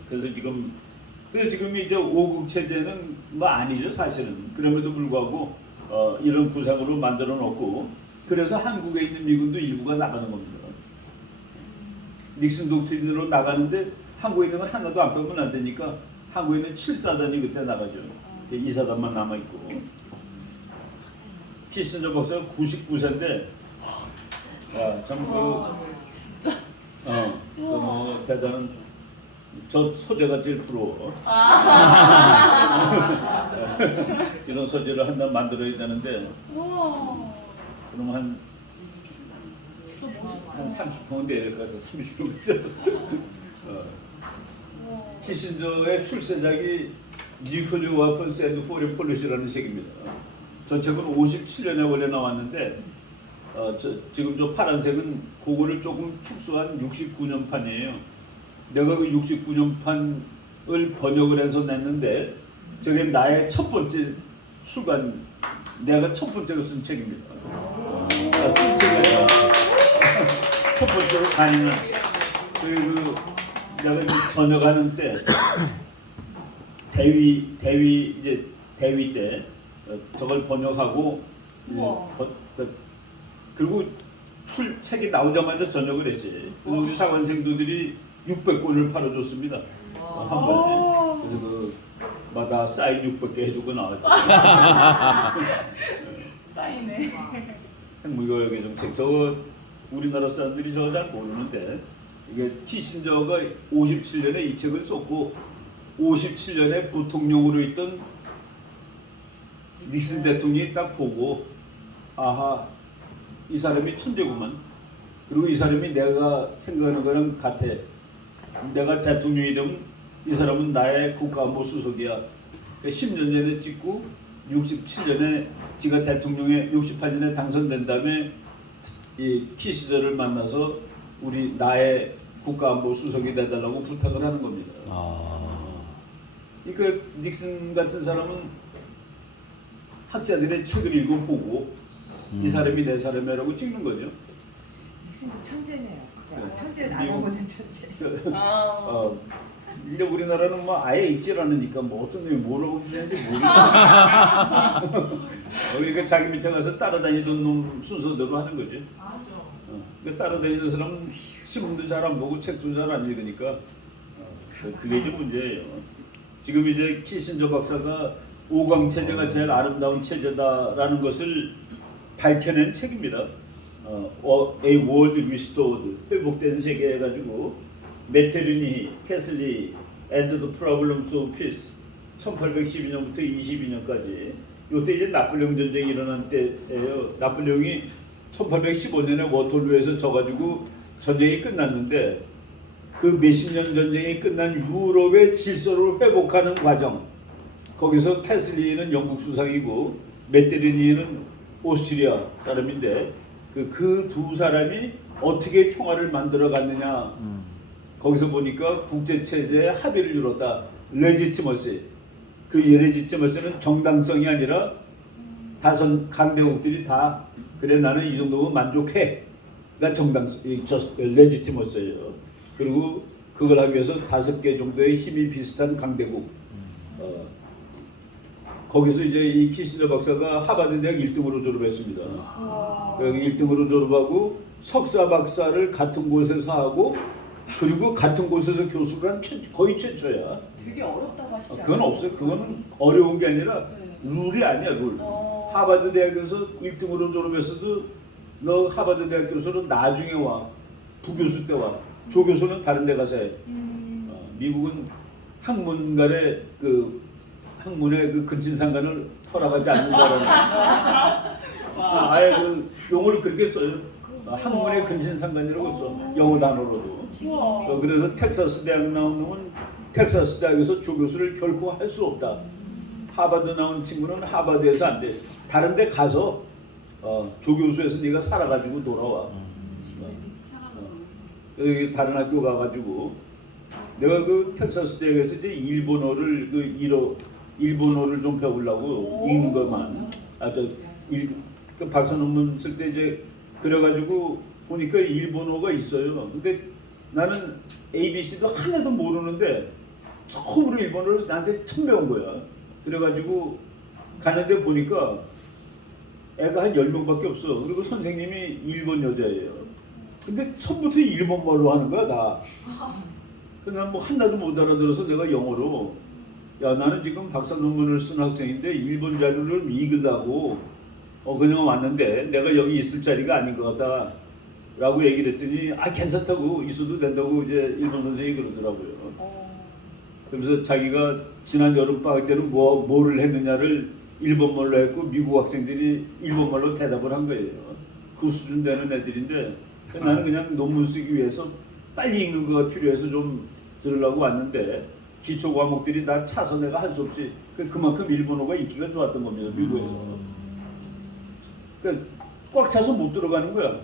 그래서 지금 이제 5국 체제는 뭐 아니죠 사실은. 그럼에도 불구하고 이런 구상으로 만들어 놓고 그래서 한국에 있는 미군도 일부가 나가는 겁니다. 닉슨 독트린으로 나가는데 한국에 있는 건 하나도 안 빼면 안 되니까 한국에 있는 7사단이 그때 나가죠. 2사단만 남아 있고. 키신저 박사가 99세인데 진짜. 뭐 대단한 저 소재가 제일 부러워. 이런 소재를 하나 만들어야 되는데 그럼 한 30평은 돼야 될 것 같아. 30평. 키신저의 출세작이 뉴클리어 웨펀스 앤드 포린 폴리시라는 책입니다. 저 책은 57년에 원래 나왔는데 지금 저 파란색은 그거를 조금 축소한 69년판이에요. 내가 그 69년판을 번역을 해서 냈는데 저게 나의 첫 번째 출간, 내가 첫 번째로 쓴 책입니다. 쓴 책이에요. 첫 번째로 다니는. 그리고 내가 이제 전역하는 때 대위 때 저걸 번역하고 우와. 그리고 책이 나오자마자 전역을 했지. 그리고 우리 사관생도들이 600권을 팔아줬습니다. 한 번에. 그래서 그 마다 사인 600개 해주고 나왔죠. 사인해. 핵무기의 정책. 저거 우리나라 사람들이 저거 잘 모르는데 이게 키신저가 57년에 이 책을 썼고 57년에 부통령으로 있던 닉슨 대통령이 딱 보고 아하 이 사람이 천재구만. 그리고 이 사람이 내가 생각하는 거랑 같아. 내가 대통령이 되면 이 사람은 나의 국가안보 수석이야. 그러니까 10년 전에 찍고 67년에 지가 대통령에 68년에 당선된 다음에 이 키시저를 만나서 우리 나의 국가안보 수석이 돼달라고 부탁을 하는 겁니다. 그러니까 닉슨 같은 사람은 학자들의 책을 읽어보고 이 사람이 내 사람이라고 찍는 거죠. 닉슨도 천재네요. 네. 천재를 미국- 알아보는 천재. 이제 우리나라는 뭐 아예 읽질 않으니까 뭐 어떤 놈이 뭐라고 주는지 모르겠어. 그러니까 자기 밑에 가서 따라다니던 놈 순서대로 하는 거지. 그러니까 따라다니는 사람은 신문도 잘 안 보고 책도 잘 안 읽으니까 그게 이제 문제예요. 지금 이제 키신저 박사가 5강 체제가 제일 아름다운 체제다라는 것을 밝혀낸 책입니다. A World Restored, 회복된 세계 해가지고 메테르니, 캐슬리, and the Problems of Peace 1812년부터 22년까지 이때 이제 나폴레옹 전쟁이 일어난 때예요. 나폴레옹이 1815년에 워털루에서 져가지고 전쟁이 끝났는데 그 몇십 년 전쟁이 끝난 유럽의 질서를 회복하는 과정. 거기서 캐슬리는 영국 수상이고 메테르니는 오스트리아 사람인데 그 두 사람이 어떻게 평화를 만들어 갔느냐. 거기서 보니까 국제 체제에 합의를 이뤘다. 레지티머시. 그 레지티머시는 정당성이 아니라 다선 강대국들이 다 그래 나는 이 정도면 만족해가 정당성, 레지티머시예요. 그리고 그걸 하기 위해서 5개 정도의 힘이 비슷한 강대국. 거기서 이제 이 키신저 박사가 하버드 대학 1등으로 졸업했습니다. 여기 1등으로 졸업하고 석사 박사를 같은 곳에서 하고 그리고 같은 곳에서 교수를 한 거의 최초야. 되게 어렵다고 하시죠? 그건 없어요. 그거는 어려운 게 아니라 룰이 아니야, 룰. 하버드 대학에서 1등으로 졸업했어도 너 하버드 대학 교수는 나중에 와. 부교수 때 와. 조교수는 다른 데 가서 해. 미국은 학문 학문의 그 근친상간을 허락하지 않는다라는 아예 그 용어를 그렇게 써요. 학문의 근친상간이라고 써. 영어 단어로도. 그래서 텍사스 대학 나온 놈은 텍사스 대학에서 조교수를 결코 할 수 없다. 하버드 나온 친구는 하버드에서 안 돼. 다른 데 가서 조교수에서 네가 살아가지고 돌아와. 여기 다른 학교 가가지고 내가 그 텍사스 대학에서 이제 일본어를 일본어를 좀 배우려고 읽는 것만 그 박사 논문 쓸 때 이제 그래가지고 보니까 일본어가 있어요. 근데 나는 ABC도 하나도 모르는데 처음으로 일본어를 나한테 처음 배운 거야. 그래가지고 가는데 보니까 애가 한 10명밖에 없어. 그리고 선생님이 일본 여자예요. 근데 처음부터 일본말로 하는 거야 다. 그래서 난 뭐 하나도 못 알아들어서 내가 영어로 야 나는 지금 박사 논문을 쓴 학생인데 일본 자료를 읽으려고 그냥 왔는데 내가 여기 있을 자리가 아닌 것 같다 라고 얘기를 했더니 괜찮다고 있어도 된다고 이제 일본 선생님이 그러더라고요. 그러면서 자기가 지난 여름방학 때는 뭐를 했느냐를 일본말로 했고 미국 학생들이 일본말로 대답을 한 거예요. 그 수준 되는 애들인데 나는 그냥 논문 쓰기 위해서 빨리 읽는 거가 필요해서 좀 들으려고 왔는데 기초 과목들이 다 차서 내가 할 수 없이 그만큼 일본어가 인기가 좋았던 겁니다. 미국에서. 그러니까 꽉 차서 못 들어가는 거야.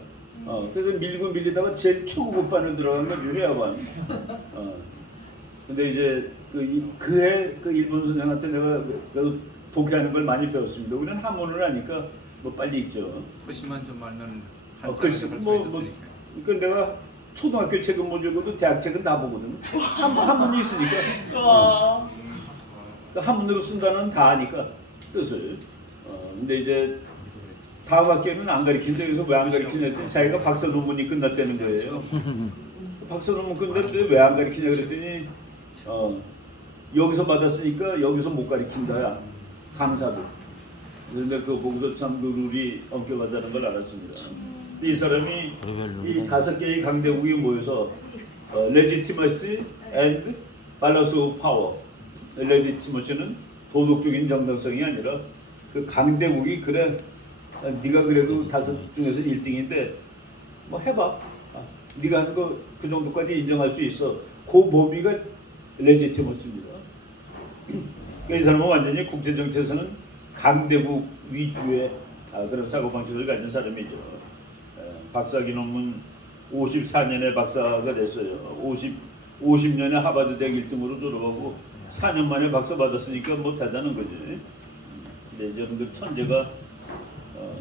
그래서 밀고 밀리다가 제일 최고급 반을 들어간 거지 회화반. 근데 이제 그해 그 일본 선생한테 내가 그 독해하는 걸 많이 배웠습니다. 우리는 한문을 하니까 뭐 빨리 읽죠. 토시만 좀 알면 글쎄 한자를 뭐 할수 있으니까. 그러니까 내가 초등학교 책은 못 읽어도 대학 책은 다 보거든. 한문이 있으니까. 와. 한문으로 쓴다는 다 아니까 뜻을. 근데 이제 다음 학기에는 안 가르친다. 그래서 왜 안 가르치냐 했더니 자기가 박사 논문이 끝났다는 거예요. 박사 논문 끝났는데 왜 안 가르치냐 그랬더니 여기서 받았으니까 여기서 못 가르친다야. 강사도. 그런데 그거 보고서 참 그 룰이 엄격하다는 걸 알았습니다. 이 사람이 이 5개의 강대국이 모여서 legitimacy and balance of power. legitimacy는 도덕적인 정당성이 아니라 그 강대국이 그래 네가 그래도 5 중에서 1등인데 뭐 해봐. 네가 하는 거 그 정도까지 인정할 수 있어. 그 범위가 legitimacy입니다. 이 사람은 완전히 국제 정치에서는 강대국 위주의 그런 사고방식을 가진 사람이죠. 박사학위 논문 54년에 박사가 됐어요. 50년에 하버드 대학 1등으로 졸업하고 4년 만에 박사 받았으니까 뭐 대단한 거지. 근데 저는 그 천재가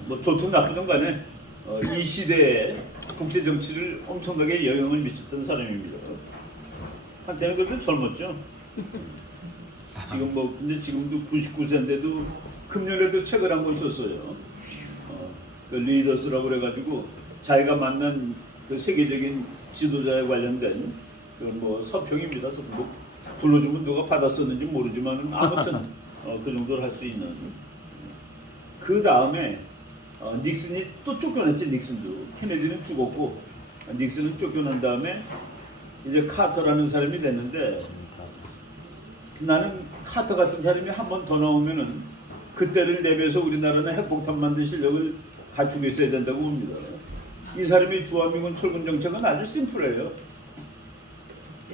뭐 좋든 나쁘든 간에 이 시대에 국제 정치를 엄청나게 영향을 미쳤던 사람입니다. 한때는 그래도 젊었죠. 지금 뭐 근데 지금도 99세인데도 금년에도 책을 한 권 썼어요. 그 리더스라고 그래가지고 자기가 만난 그 세계적인 지도자에 관련된 그 뭐 서평입니다. 뭐 불러주면 누가 받았었는지 모르지만 아무튼 그 정도를 할 수 있는. 그 다음에 닉슨이 또 쫓겨났지. 닉슨도 케네디는 죽었고 닉슨은 쫓겨난 다음에 이제 카터라는 사람이 됐는데 나는 카터 같은 사람이 한 번 더 나오면은 그때를 대비해서 우리나라는 핵폭탄 만들 실력을 갖추고 있어야 된다고 봅니다. 이 사람이 주한미군 철군 정책은 아주 심플해요.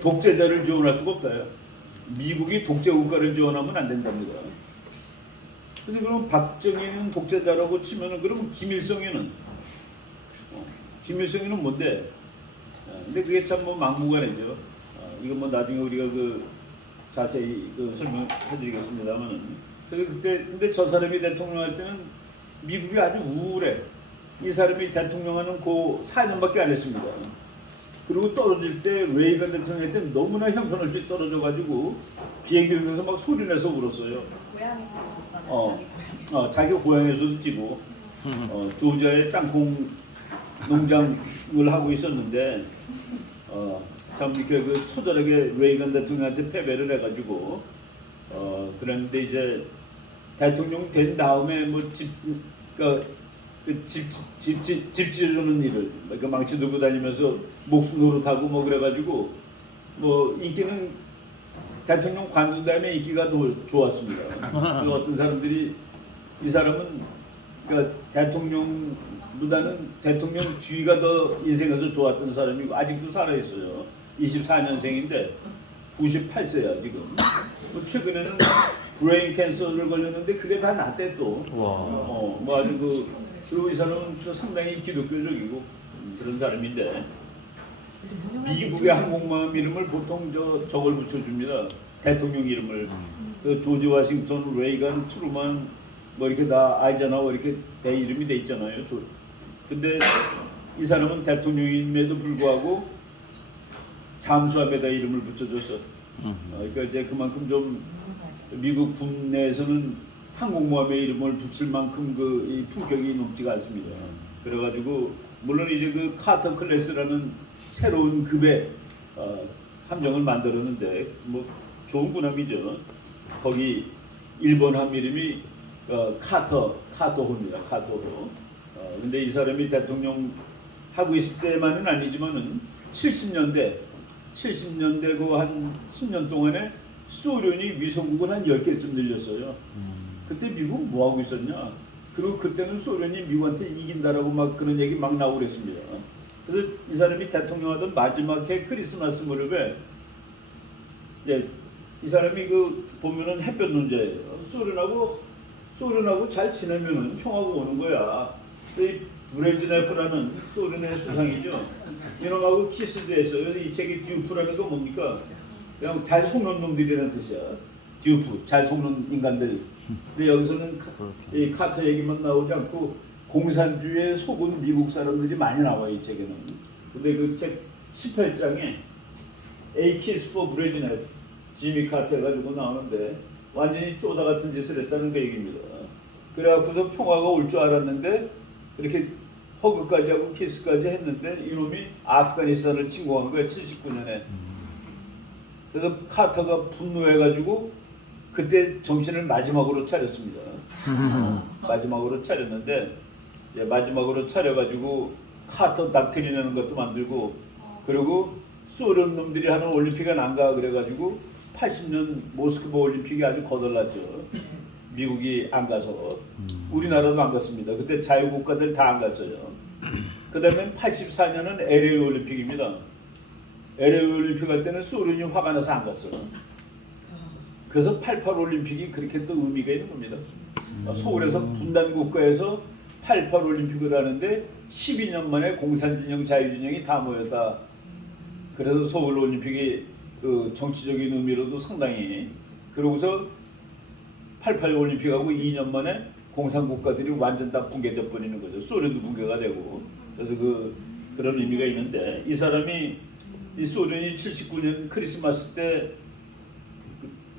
독재자를 지원할 수가 없다요. 미국이 독재 국가를 지원하면 안 된답니다. 그래서 그럼 박정희는 독재자라고 치면은 그러면 김일성이는 뭔데? 근데 그게 참 뭐 막무가내죠. 이거 뭐 나중에 우리가 그 자세히 그 설명해드리겠습니다만은. 그래서 그때 근데 저 사람이 대통령 할 때는 미국이 아주 우울해. 이 사람이 대통령하는 그 4년밖에 안 했습니다. 그리고 떨어질 때 레이건 대통령 할 때 너무나 형편없이 떨어져가지고 비행기에서 막 소리내서 울었어요. 고향에서 졌잖아요. 자기 고향에서도 뛰고 조지아의 땅콩 농장을 하고 있었는데 참 이렇게 그 처절하게 레이건 대통령한테 패배를 해가지고 그랬는데 이제 대통령 된 다음에 뭐 집 지르는 일을 그 망치 들고 다니면서 목숨 노릇하고 뭐 그래가지고 뭐 인기는 대통령 관둔 다음에 인기가 더 좋았습니다. 그 어떤 사람들이 이 사람은 그러니까 대통령보다는 대통령 뒤가 더 인생에서 좋았던 사람이고 아직도 살아있어요. 24년생인데 98세야 지금. 뭐 최근에는 브레인 캔서를 걸렸는데 그게 다 낫대 또. 뭐 아주 그리고 이 사람은 또 상당히 기독교적이고 그런 사람인데 미국의 항공모함 이름을 보통 저걸 붙여줍니다. 대통령 이름을. 그 조지 워싱턴, 레이건, 트루만 뭐 이렇게 다 아이젠하워 이렇게 내 이름이 돼 있잖아요. 근데 이 사람은 대통령임에도 불구하고 잠수함에다 이름을 붙여줬어. 그러니까 이제 그만큼 좀 미국 국내에서는 항공모함의 이름을 붙일 만큼 이 품격이 높지가 않습니다. 그래가지고 물론 이제 그 카터 클래스라는 새로운 급의 함정을 만들었는데 뭐 좋은 군함이죠. 거기 일본 함 이름이 카토호입니다. 카토호. 근데 이 사람이 대통령 하고 있을 때만은 아니지만은 70년대 그 한 10년 동안에 소련이 위성국을 한 10개쯤 늘렸어요. 그때 미국 뭐 하고 있었냐? 그리고 그때는 소련이 미국한테 이긴다라고 막 그런 얘기 막 나오고 그랬습니다. 그래서 이 사람이 대통령 하던 마지막 해 크리스마스 무렵에 이 사람이 그 보면은 햇볕 논자예요. 소련하고 잘 지내면은 형하고 오는 거야. 이 브레즈네프라는 소련의 수상이죠. 이놈하고 키스도 했어요. 그래서 이 책이 듀프라는 거 뭡니까? 그냥 잘 속는 놈들이라는 뜻이야. 듀프, 잘 속는 인간들. 근데 여기서는 이 카터 얘기만 나오지 않고 공산주의에 속은 미국 사람들이 많이 나와요, 이 책에는. 근데 그 책 18장에 A Kiss for Brezhnev, 지미 카터 해가지고 나오는데 완전히 쪼다 같은 짓을 했다는 그 얘기입니다. 그래갖고서 평화가 올 줄 알았는데 그렇게 허그까지 하고 키스까지 했는데 이놈이 아프가니스탄을 침공한 거야, 79년에. 그래서 카터가 분노해가지고 그때 정신을 마지막으로 차렸습니다. 마지막으로 차렸는데 마지막으로 차려가지고 카터 닥트리라는 것도 만들고, 그리고 소련 놈들이 하는 올림픽은 안 가 그래가지고 80년 모스크바 올림픽이 아주 거덜났죠. 미국이 안 가서. 우리나라도 안 갔습니다. 그때 자유국가들 다 안 갔어요. 그 다음에 84년은 LA 올림픽입니다. LA 올림픽 할 때는 소련이 화가 나서 안 갔어요. 그래서 88 올림픽이 그렇게 또 의미가 있는 겁니다. 서울에서 분단 국가에서 88 올림픽을 하는데 12년 만에 공산진영, 자유진영이 다 모였다. 그래서 서울 올림픽이 그 정치적인 의미로도 상당히, 그러고서 88 올림픽하고 2년 만에 공산 국가들이 완전 다 붕괴돼 버리는 거죠. 소련도 붕괴가 되고. 그래서 그런 의미가 있는데, 이 사람이 이 소련이 79년 크리스마스 때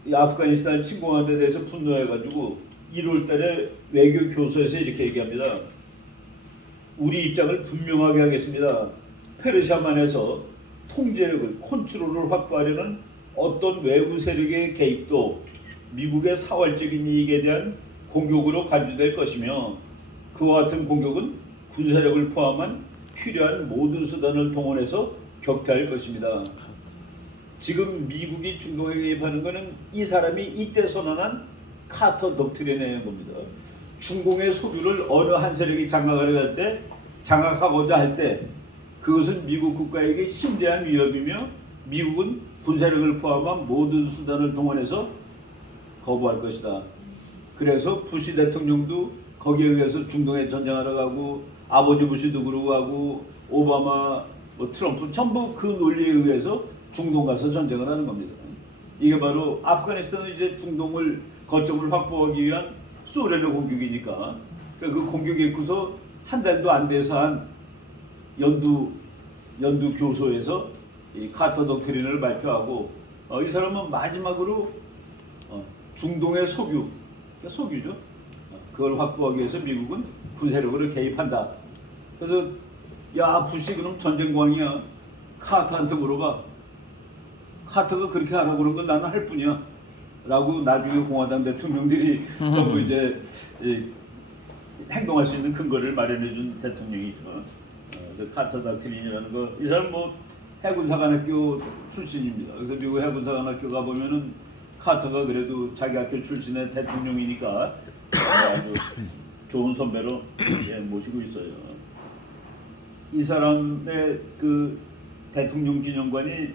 이 아프가니스탄을 침공한 데 대해서 분노해가지고 1월달에 외교 교서에서 이렇게 얘기합니다. 우리 입장을 분명하게 하겠습니다. 페르시아만에서 통제력을, 컨트롤을 확보하려는 어떤 외부 세력의 개입도 미국의 사활적인 이익에 대한 공격으로 간주될 것이며, 그와 같은 공격은 군사력을 포함한 필요한 모든 수단을 동원해서 격퇴할 것입니다. 지금 미국이 중동에 개입하는 것은 이 사람이 이때 선언한 카터 독트린의 겁니다. 중공의 소유를 어느 한 세력이 장악하려 할 때, 장악하고자 할 때 그것은 미국 국가에게 심대한 위협이며 미국은 군사력을 포함한 모든 수단을 동원해서 거부할 것이다. 그래서 부시 대통령도 거기에 의해서 중동에 전쟁하러 가고, 아버지 부시도 그러고 하고, 오바마, 트럼프 전부 그 논리에 의해서 중동 가서 전쟁을 하는 겁니다. 이게 바로 아프가니스탄은 이제 중동을 거점을 확보하기 위한 소련의 공격이니까, 그 공격에 있고서 한 달도 안 돼서 한 연두 교소에서 이 카터 독트린을 발표하고, 이 사람은 마지막으로 중동의 석유죠. 그걸 확보하기 위해서 미국은 군사력으로 개입한다. 그래서 야, 부시 그럼 전쟁광이야. 카터한테 물어봐. 카터가 그렇게 하라고 그런 건 나는 할 뿐이야. 라고 나중에 공화당 대통령들이 전부 이제 행동할 수 있는 근거를 마련해 준 대통령이죠. 그래서 카터 닥트린이라는 거, 이 사람 뭐 해군사관학교 출신입니다. 그래서 미국 해군사관학교 가 보면은 카터가 그래도 자기 학교 출신의 대통령이니까 아주 좋은 선배로 모시고 있어요. 이 사람의 그 대통령 기념관이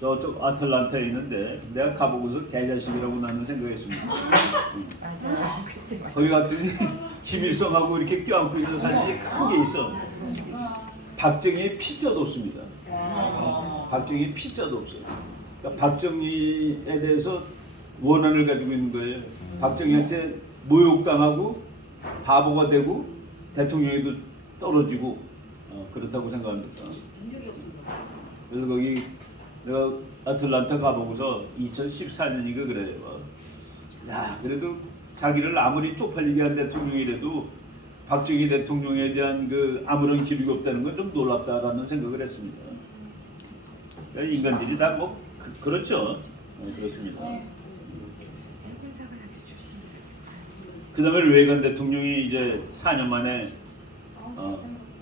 저쪽 아틀란타에 있는데 내가 가보고서 개자식이라고 나는 생각했습니다. 맞아요. 그때 거기 갔더니 김일성하고 이렇게 껴안고 있는 사진이 큰 게 있어. 박정희의 피자도 없습니다. 박정희의 피자도 없어요. 그러니까 박정희에 대해서 원한을 가지고 있는 거예요. 박정희한테 모욕당하고 바보가 되고 대통령에도 떨어지고 그렇다고 생각합니다. 그래서 거기 내가 아틀란타 가보고서 2014년이가 그래요. 야, 그래도 자기를 아무리 쪽팔리게 한 대통령이라도 박정희 대통령에 대한 그 아무런 기록이 없다는 건 좀 놀랍다라는 생각을 했습니다. 그러니까 인간들이 다 뭐 그렇죠. 그렇습니다. 해군사관학교 출신이에요. 그다음에 레이건 대통령이 이제 4년 만에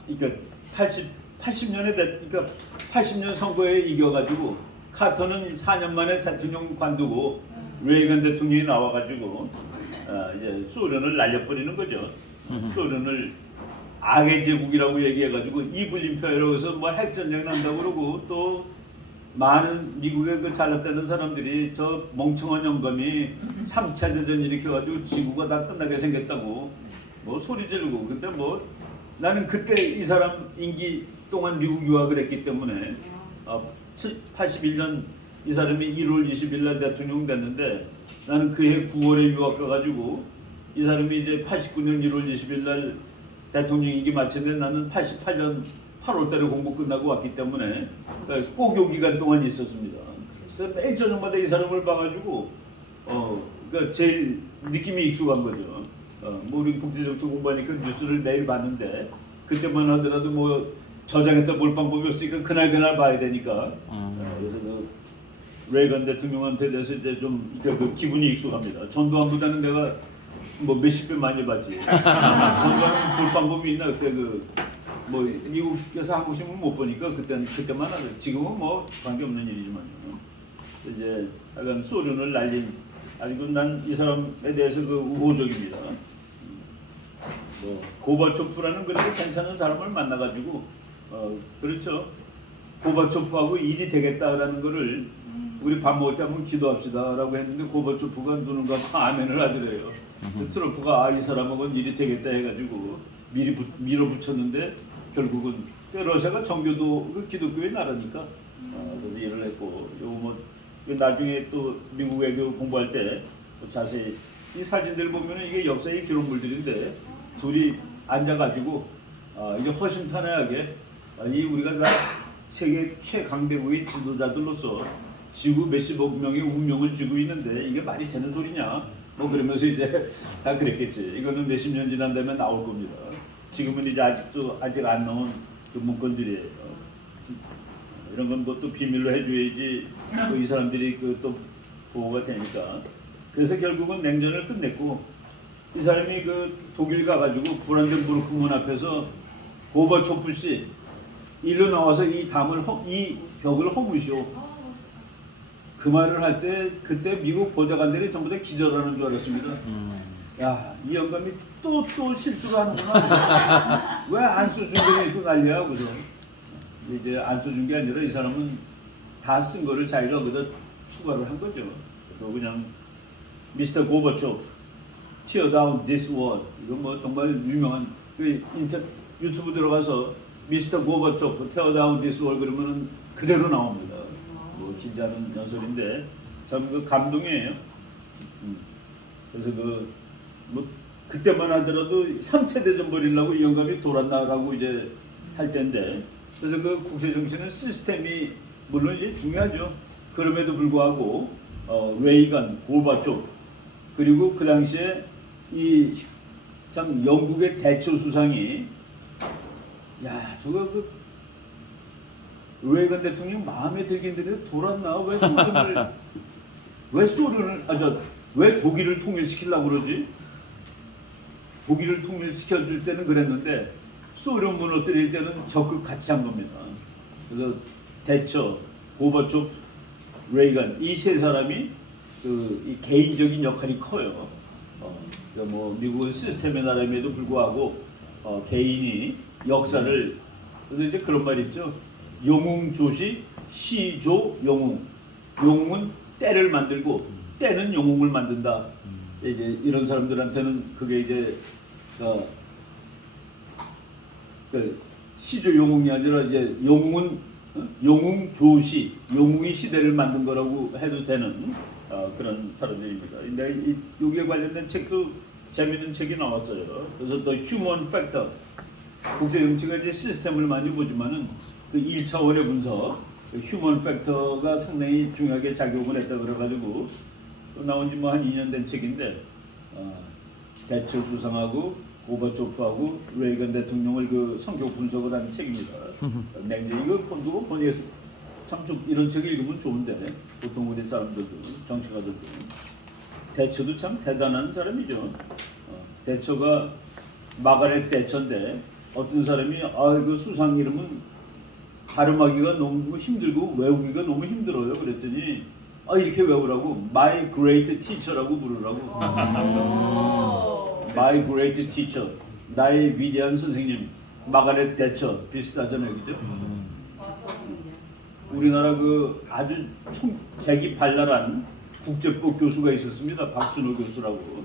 그러니까 80년에 그러니까 80년 선거에 이겨가지고 카터는 4년 만에 대통령 관두고 레이건 대통령이 나와가지고 이제 소련을 날려버리는 거죠. 소련을 악의 제국이라고 얘기해가지고 이블린 표현으로 해서 뭐 핵전쟁 난다고 그러고, 또 많은 미국의 그 잘났다는 사람들이 저 멍청한 영감이 3차 대전 일으켜가지고 지구가 다 끝나게 생겼다고 뭐 소리 지르고, 근데 뭐 나는 그때 이 사람 임기 동안 미국 유학을 했기 때문에 81년 이 사람이 1월 20일 날 대통령 됐는데 나는 그해 9월에 유학 가가지고 이 사람이 이제 89년 1월 20일 날 대통령 임기 마쳤는데 나는 88년 8월 달에 공부 끝나고 왔기 때문에 꼬교 기간 동안 있었습니다. 그래서 매일 저녁마다 이 사람을 봐가지고 그러니까 제일 느낌이 익숙한 거죠. 뭐 우리 국제정치 공부하니까 뉴스를 매일 봤는데 그때만 하더라도 뭐 저장했다 볼 방법이 없으니까 그날 봐야 되니까 그래서 그 레이건 대통령한테 대해서 이제 좀 그 기분이 익숙합니다. 전두환보다는 내가 뭐 몇십 배 많이 봤지. 전두환은 볼 방법이 있나 그때 그 뭐 미국에서 한국 신문 못 보니까 그때만 하죠. 지금은 뭐 관계 없는 일이지만요. 이제 약간 소련을 날린 아직도 난 이 사람에 대해서 그 우호적입니다. 뭐 고바초프라는 그렇게 괜찮은 사람을 만나가지고 그렇죠. 고바초프하고 일이 되겠다라는 거를 우리 밥 먹을 때 한번 기도합시다라고 했는데 고바초프가 누는 거 아멘을 하더래요. 트럼프가 이 사람하고는 일이 되겠다 해가지고 밀어붙였는데 결국은 러시아가 정교도 그 기독교의 나라니까 그래서 일을 했고 요거 뭐 나중에 또 미국 외교 공부할 때 자세히 이 사진들 보면은 이게 역사의 기록물들인데 둘이 앉아가지고 이제 허심탄회하게 이 우리가 다 세계 최강대국의 지도자들로서 지구 몇십억 명의 운명을 쥐고 있는데 이게 말이 되는 소리냐? 뭐 그러면서 이제 다 그랬겠지. 이거는 몇십 년 지난 다음에 나올 겁니다. 지금은 이제 아직 안 나온 그 문건들이에요. 이런 건 뭐 또 비밀로 해줘야지 이 사람들이 그 또 보호가 되니까. 그래서 결국은 냉전을 끝냈고 이 사람이 그 독일 가가지고 브란덴부르크 문 앞에서 고바초프 씨 일로 나와서 이 벽을 허무시오. 그 말을 할 때 그때 미국 보좌관들이 전부 다 기절하는 줄 알았습니다. 야, 이 영감이 또 실수를 하는구나. 왜 안 써준 게 또 난리야? 그래서 이제 안 써준 게 아니라 이 사람은 다 쓴 거를 자기가 거기다 추가를 한 거죠. 그래서 그냥 미스터 고바초프, tear down this wall. 이거 뭐 정말 유명한 그 유튜브 들어가서 미스터 고바초프, tear down this wall 그러면은 그대로 나옵니다. 뭐 진짜 하는 연설인데 참 그 감동이에요. 그래서 뭐 그때만 하더라도 3차 대전 벌이려고 이 영감이 돌아나가고 이제 할 때인데 그래서 그 국제 정치는 시스템이 물론 이제 중요하죠. 그럼에도 불구하고 레이건, 고바초프 그리고 그 당시에 이 참 영국의 대처 수상이 야 저거 그 레이건 대통령 마음에 들긴 들는데 돌았나 왜 독일을 통일시키려고 그러지? 독일을 통일시켜줄 때는 그랬는데 소련 무너뜨릴 때는 적극 같이 한 겁니다. 그래서 대처, 고바초프, 레이건 이 세 사람이 이 개인적인 역할이 커요. 그러니까 뭐 미국은 시스템의 나라임에도 불구하고 개인이 역사를 그래서 이제 그런 말 있죠. 영웅 조시 시조 영웅. 영웅은 때를 만들고 때는 영웅을 만든다. 이제 이런 사람들한테는 그게 이제 시조 영웅이 아니라 이제 영웅은 영웅 조시 영웅이 시대를 만든 거라고 해도 되는 그런 사람들입니다. 근데 여기에 관련된 책도 재미있는 책이 나왔어요. 그래서 The Human Factor 국제 정치가 이제 시스템을 많이 보지만은 그 1차원의 분석, 그 휴먼 팩터가 상당히 중요하게 작용을 했다 그래가지고 나온 지 뭐 한 2년 된 책인데 대처 수상하고 고바초프하고 레이건 대통령을 그 성격 분석을 한 책입니다. 냉전 이거 본두고 보니까 참 좀 이런 책 읽으면 좋은데 보통 우리 사람들도 정치가들도 대처도 참 대단한 사람이죠. 대처가 마가렛 대처인데 어떤 사람이 그 수상 이름은 발음하기가 너무 힘들고 외우기가 너무 힘들어요. 그랬더니 이렇게 외우라고 My Great Teacher라고 부르라고. My Great Teacher 나의 위대한 선생님 마가렛 대처 비슷하잖아요, 그죠? 우리나라 그 아주 재기 발랄한 국제법 교수가 있었습니다. 박준호 교수라고.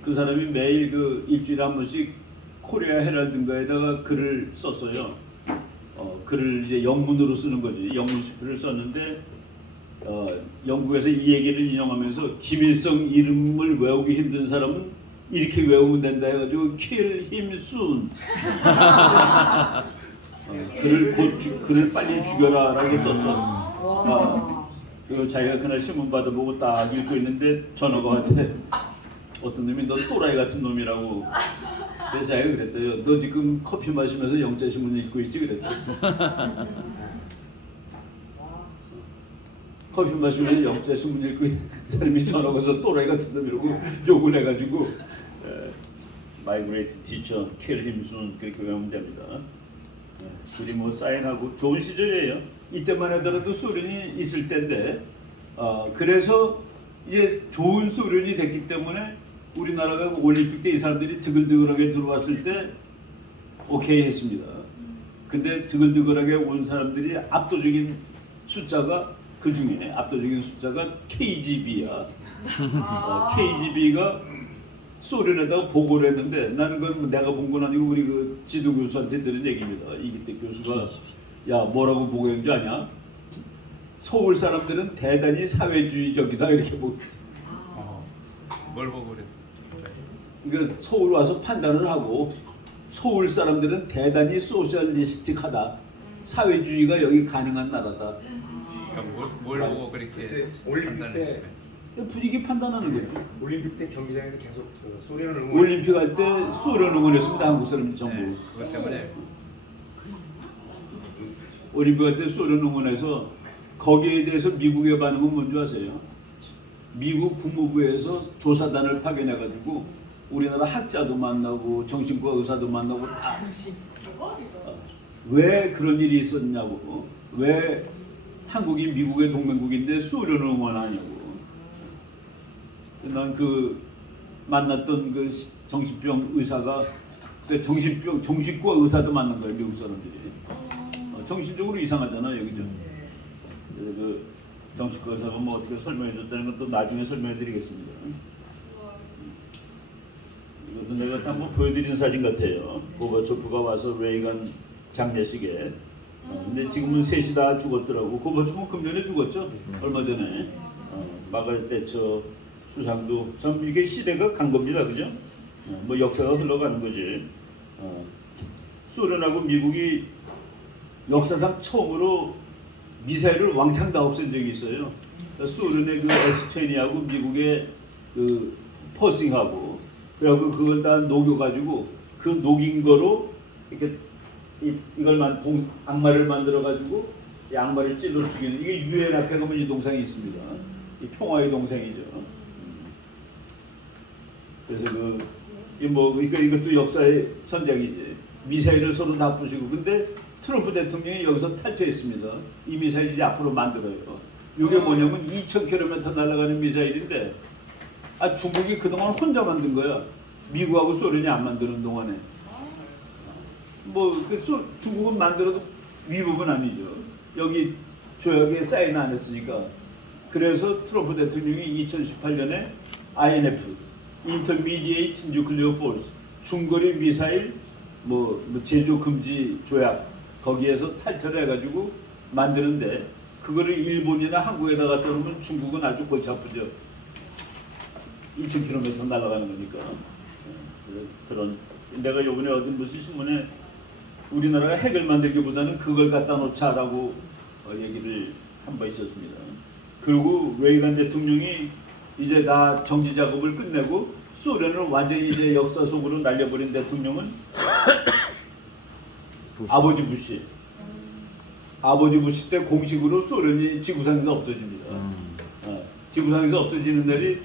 그 사람이 매일 그 일주일에 한 번씩 코리아 헤럴드인가에다가 글을 썼어요. 글을 이제 영문으로 쓰는 거지. 영문 수필을 썼는데 영국에서 이 얘기를 인용하면서 김일성 이름을 외우기 힘든 사람은 이렇게 외우면 된다 해가지고 kill him soon. 글을 빨리 죽여라라고 썼어. 그 자기가 그날 신문 받아보고 딱 읽고 있는데 전화가 왔대. 어떤 놈이 너 또라이 같은 놈이라고. 그래서 자기가 그랬대요. 너 지금 커피 마시면서 영자신문 읽고 있지 그랬대. 커피 마시면서 영자신문 읽고 있는 사람이 전화가 와서 또라이 같은 놈이라고 욕을 해가지고 My great teacher, kill him soon 그렇게 외우면 됩니다. 둘이 뭐 사인하고 좋은 시절이에요. 이때만 하더라도 소련이 있을 때인데 그래서 이제 좋은 소련이 됐기 때문에 우리나라가 올림픽 때 이 사람들이 드글드글하게 들어왔을 때 오케이 했습니다. 근데 드글드글하게 온 사람들이 압도적인 숫자가 그 중에 압도적인 숫자가 KGB야. KGB가 소련에다가 보고를 했는데 나는 그건 내가 본 건 아니고 우리 그 지도 교수한테 들은 얘기입니다. 이기택 교수가 야 뭐라고 보고한 줄 아냐? 서울 사람들은 대단히 사회주의적이다 이렇게 보고. 뭘 보고 그랬어? 그러니까 서울 와서 판단을 하고 서울 사람들은 대단히 소셜리스틱하다. 사회주의가 여기 가능한 나라다. 그러니까 뭘 보고 그렇게 올림픽 판단했을까요? 때 분위기 판단하는 거죠. 올림픽 때 경기장에서 계속 소련을 응원. 올림픽 할 때 소련 응원했습니다. 한국 사람 전부. 네, 그것 때문에 올림픽 할 때 소련 응원해서 거기에 대해서 미국의 반응은 뭔지 아세요? 미국 국무부에서 조사단을 파견해가지고 우리나라 학자도 만나고 정신과 의사도 만나고 다 왜 그런 일이 있었냐고, 왜 한국이 미국의 동맹국인데 소련을 응원하냐고. 난 그 만났던 그 정신병 의사가 정신과 의사도 만난 거예요, 미국 사람들이. 정신적으로 이상하잖아 여기죠. 그래서 그 정신과 의사가 뭐 어떻게 설명해줬다는 건 또 나중에 설명해드리겠습니다. 이것도 내가 한번 보여드리는 사진 같아요. 고바초프가 와서 레이간 장례식에. 근데 지금은 셋이 다 죽었더라고. 고바초프는 금년에 죽었죠. 얼마 전에. 마가렛 대처 수상도 참 이렇게 시대가 간 겁니다, 그죠? 뭐 역사가 흘러가는 거지. 소련하고 미국이 역사상 처음으로 미사일을 왕창 다 없앤 적이 있어요. 소련의 그 S-20하고 미국의 그 퍼싱하고 그래갖고 그걸 다 녹여가지고 그 녹인 거로 이렇게 이걸 악마를 만들어가지고 이 악마를 찔러 죽이는 이게 유엔 앞에 가면 이 동상이 있습니다. 이 평화의 동상이죠. 그래서 그러니까 이것도 역사의 선장이지. 미사일을 서로 다 부시고 근데 트럼프 대통령이 여기서 탈퇴했습니다. 이 미사일 이제 앞으로 만들어요. 이게 뭐냐면 2,000km 날아가는 미사일인데 중국이 그동안 혼자 만든 거야. 미국하고 소련이 안 만드는 동안에. 중국은 만들어도 위법은 아니죠. 여기 조약에 사인 안 했으니까. 그래서 트럼프 대통령이 2018년에 INF, Intermediate Nuclear Force, 중거리 미사일 제조 금지 조약 거기에서 탈퇴를 해가지고 만드는데 그거를 일본이나 한국에다 갖다 놓으면 중국은 아주 골치 아프죠. 2,000km 날아가는 거니까. 그런 내가 요번에 어디 무슨 신문에 우리나라가 핵을 만들기보다는 그걸 갖다 놓자라고 얘기를 한 바 있었습니다. 그리고 레이간 대통령이 이제 다 정지 작업을 끝내고 소련을 완전히 이제 역사 속으로 날려버린 대통령은 아버지 부시. 아버지 부시 때 공식으로 소련이 지구상에서 없어집니다. 지구상에서 없어지는 날이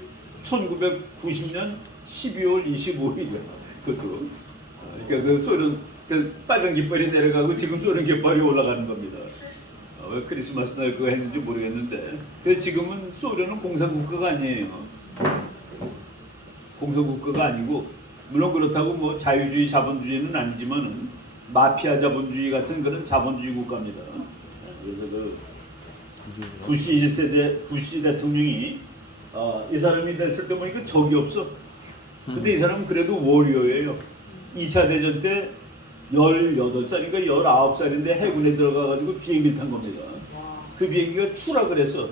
1990년 12월 25일이야. 그것도. 그러니까 그 소련 그 빨간 깃발이 내려가고 지금 소련 깃발이 올라가는 겁니다. 왜 크리스마스 날 그거 했는지 모르겠는데. 그래서 지금은 소련은 공산국가가 아니에요. 공산국가가 아니고 물론 그렇다고 뭐 자유주의 자본주의는 아니지만은 마피아 자본주의 같은 그런 자본주의 국가입니다. 그래서 그 부시 1세대 부시 대통령이 이 사람이 됐을 때 보니까 적이 없어. 근데 이 사람은 그래도 워리어예요. 2차 대전 때 18살인가 19살인데 해군에 들어가가지고 비행기를 탄 겁니다. 와. 그 비행기가 추락을 해서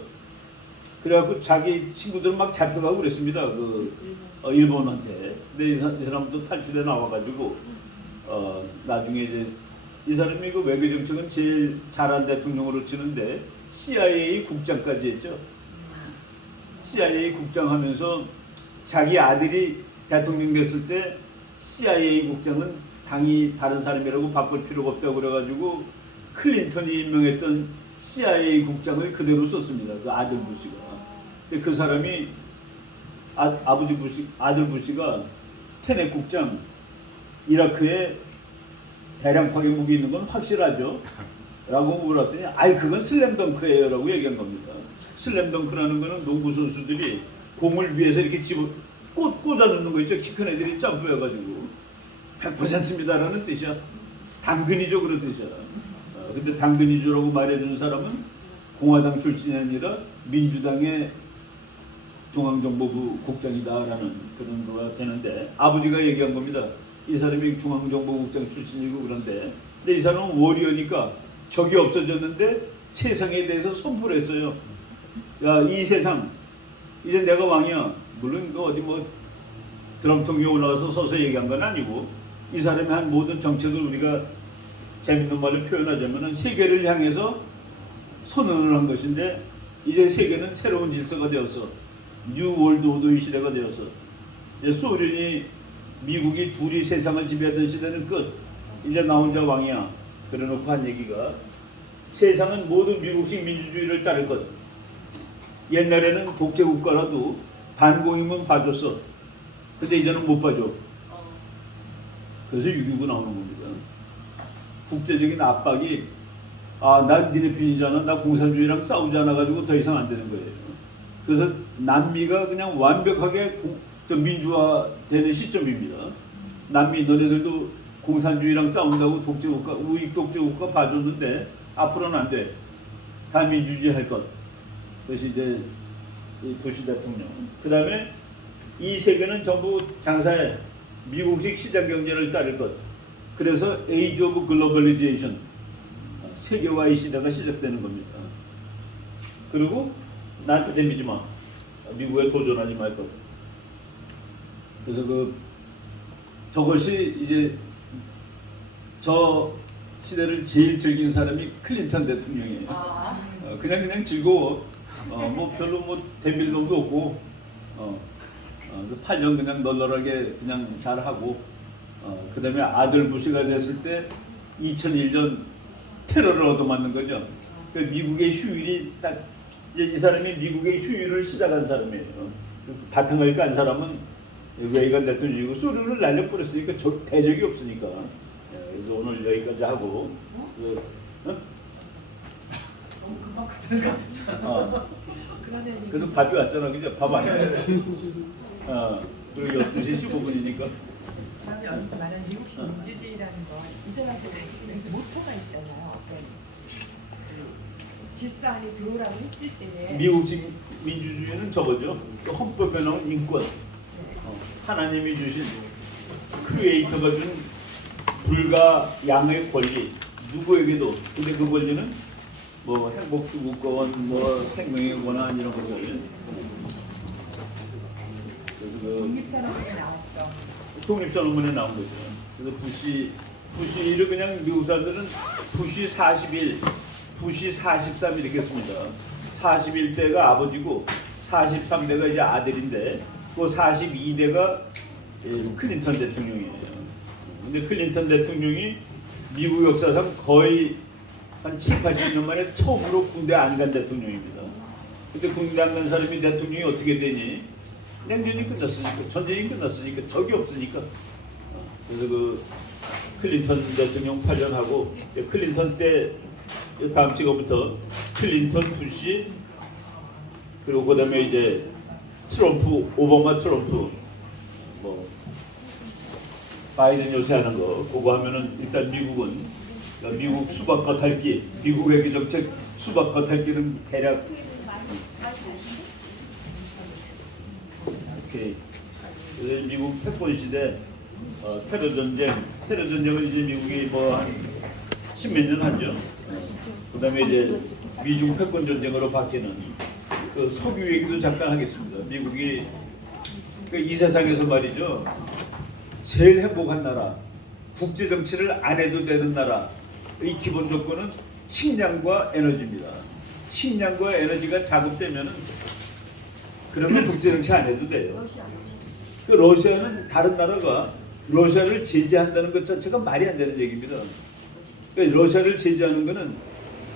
그래갖고 자기 친구들 막 잡혀가고 그랬습니다. 일본한테. 근데 이 사람도 탈출해 나와가지고 나중에 이제 이 사람이 그 외교 정책은 제일 잘한 대통령으로 치는데 CIA 국장까지 했죠. CIA 국장 하면서 자기 아들이 대통령 됐을 때 CIA 국장은 당이 다른 사람이라고 바꿀 필요가 없다고 그래가지고 클린턴이 임명했던 CIA 국장을 그대로 썼습니다. 그 아들 부시가. 근데 그 사람이 아버지 부시, 아들 부시가 테넷 국장, 이라크에 대량 파괴 무기 있는 건 확실하죠? 라고 물었더니 아이 그건 슬램덩크예요 라고 얘기한 겁니다. 슬램덩크라는 거는 농구 선수들이 공을 위에서 이렇게 꽂아 놓는 거 있죠. 키 큰 애들이 점프해가지고 100%입니다라는 뜻이야. 당근이죠 그런 뜻이야. 근데 당근이죠라고 말해준 사람은 공화당 출신이 아니라 민주당의 중앙정보부 국장이다라는 그런 거가 되는데 아버지가 얘기한 겁니다. 이 사람이 중앙정보국장 출신이고 그런데 근데 이 사람은 워리어니까 적이 없어졌는데 세상에 대해서 선포를 했어요. 야, 이 세상 이제 내가 왕이야. 물론 그 어디 뭐 드럼통 위에 올라가서 서서 얘기한 건 아니고 이 사람이 한 모든 정책을 우리가 재밌는 말로 표현하자면은 세계를 향해서 선언을 한 것인데 이제 세계는 새로운 질서가 되어서 뉴 월드 오더의 시대가 되어서 이제 소련이 미국이 둘이 세상을 지배하던 시대는 끝. 이제 나 혼자 왕이야. 그래놓고 한 얘기가 세상은 모두 미국식 민주주의를 따를 것. 옛날에는 독재국가라도 반공이면 봐줬어. 근데 이제는 못 봐줘. 그래서 6.29 나오는 겁니다. 국제적인 압박이 난 니네 편이잖아. 나 공산주의랑 싸우지 않아가지고 더 이상 안 되는 거예요. 그래서 남미가 그냥 완벽하게 민주화되는 시점입니다. 남미 너네들도 공산주의랑 싸운다고 독재국가, 우익 독재국가 봐줬는데 앞으로는 안 돼. 다 민주주의 할 것. 그것이 이제 부시 대통령. 그 다음에 이 세계는 전부 장사해. 미국식 시장 경제를 따를 것. 그래서 에이지 오브 글로벌리제이션, 세계화의 시대가 시작되는 겁니다. 그리고 나한테 내미지 마. 미국에 도전하지 말 것. 그래서 저것이 이제 저 시대를 제일 즐긴 사람이 클린턴 대통령이에요. 그냥 즐거워. 뭐 별로 뭐 대밀dom도 없고, 그래서 8년 그냥 널널하게 그냥 잘하고, 그 다음에 아들 부시가 됐을 때 2001년 테러를 얻어맞는 거죠. 그러니까 미국의 휴일이 딱 이제 이 사람이 미국의 휴일을 시작한 사람이에요. 바탕을 깐 사람은 레이건 대통령이고 소련을 날려버렸으니까 대적이 없으니까. 그래서 오늘 여기까지 하고. 너무 금방 가는 것 같았어. 그러면 그래도 밥이 왔잖아, 그죠? 밥 안 해. 그리고 12시 15분이니까. 저는 여기서 말하는 미국식 민주주의라는 건 이 사람들 가지고 있는 모토가 있잖아요. 질서 안에 들어오라고 했을 때에 미국식 민주주의는 저거죠. 헌법에 나온 인권. 하나님이 주신 크리에이터가 준 불가양의 권리. 누구에게도. 근데 그 권리는 뭐 행복 추구권, 뭐 생명의 권한 이런 것들. 그래서 독립선언문에 나왔던 독립선언문에 나온 거죠. 그래서 부시를 그냥 미국 사람들은 부시 41, 부시 43 이렇게 씁니다. 41대가 아버지고 43대가 이제 아들인데 그 42대가 클린턴 대통령이에요. 근데 클린턴 대통령이 미국 역사상 거의 한 7, 80년 만에 처음으로 군대 안 간 대통령입니다. 근데 군대 안 간 사람이 대통령이 어떻게 되니? 냉전이 끝났으니까, 전쟁이 끝났으니까, 적이 없으니까. 그래서 그 클린턴 대통령 8년 하고 클린턴 때 다음 시간부터 클린턴, 부시 그리고 그다음에 이제 트럼프, 오바마, 트럼프 뭐 바이든 요새 하는 거 그거 하면은 일단 미국은 미국 수박 겉핥기, 미국 외교 정책 수박 겉핥기는 대략 이렇게 그래서 미국 패권 시대 테러 전쟁을 이제 미국이 뭐 한 십몇 년 하죠. 그다음에 이제 미중 패권 전쟁으로 바뀌는 그 석유 얘기도 잠깐 하겠습니다. 미국이 그 이 세상에서 말이죠. 제일 행복한 나라, 국제 정치를 안 해도 되는 나라의 기본 조건은 식량과 에너지입니다. 식량과 에너지가 자급되면은 그러면 국제 정치 안 해도 돼요. 그 러시아는 다른 나라가 러시아를 제재한다는 것 자체가 말이 안 되는 얘기입니다. 그러니까 러시아를 제재하는 거는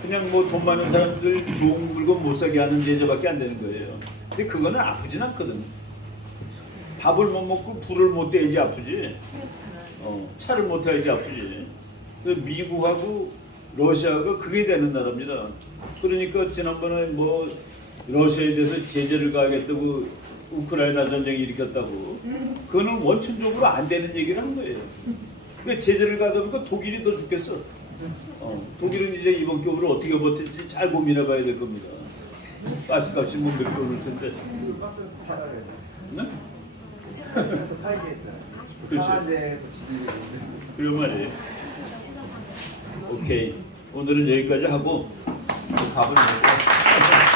그냥 뭐 돈 많은 사람들 좋은 물건 못 사게 하는 제재밖에 안 되는 거예요. 근데 그거는 아프진 않거든. 밥을 못 먹고 불을 못 떼야지 아프지. 차를 못 타야지 아프지. 그 미국하고 러시아가 그게 되는 나라입니다. 그러니까 지난번에 뭐 러시아에 대해서 제재를 가하겠다고 우크라이나 전쟁 일으켰다고 그거는 원천적으로 안 되는 얘기를 한 거예요. 그 제재를 가다 보니까 독일이 더 죽겠어. 독일은 이제 이번 겨울을 어떻게 버틸지 잘 고민해 봐야 될 겁니다. 가스값이 뭐 몇 배 오를 텐데. 박스 팔아야 돼. 네? 박스도 팔겠다. 그렇지. 사안제에서 지들이 그리고 말이에요. 오케이. 오늘은 여기까지 하고 밥을 먹고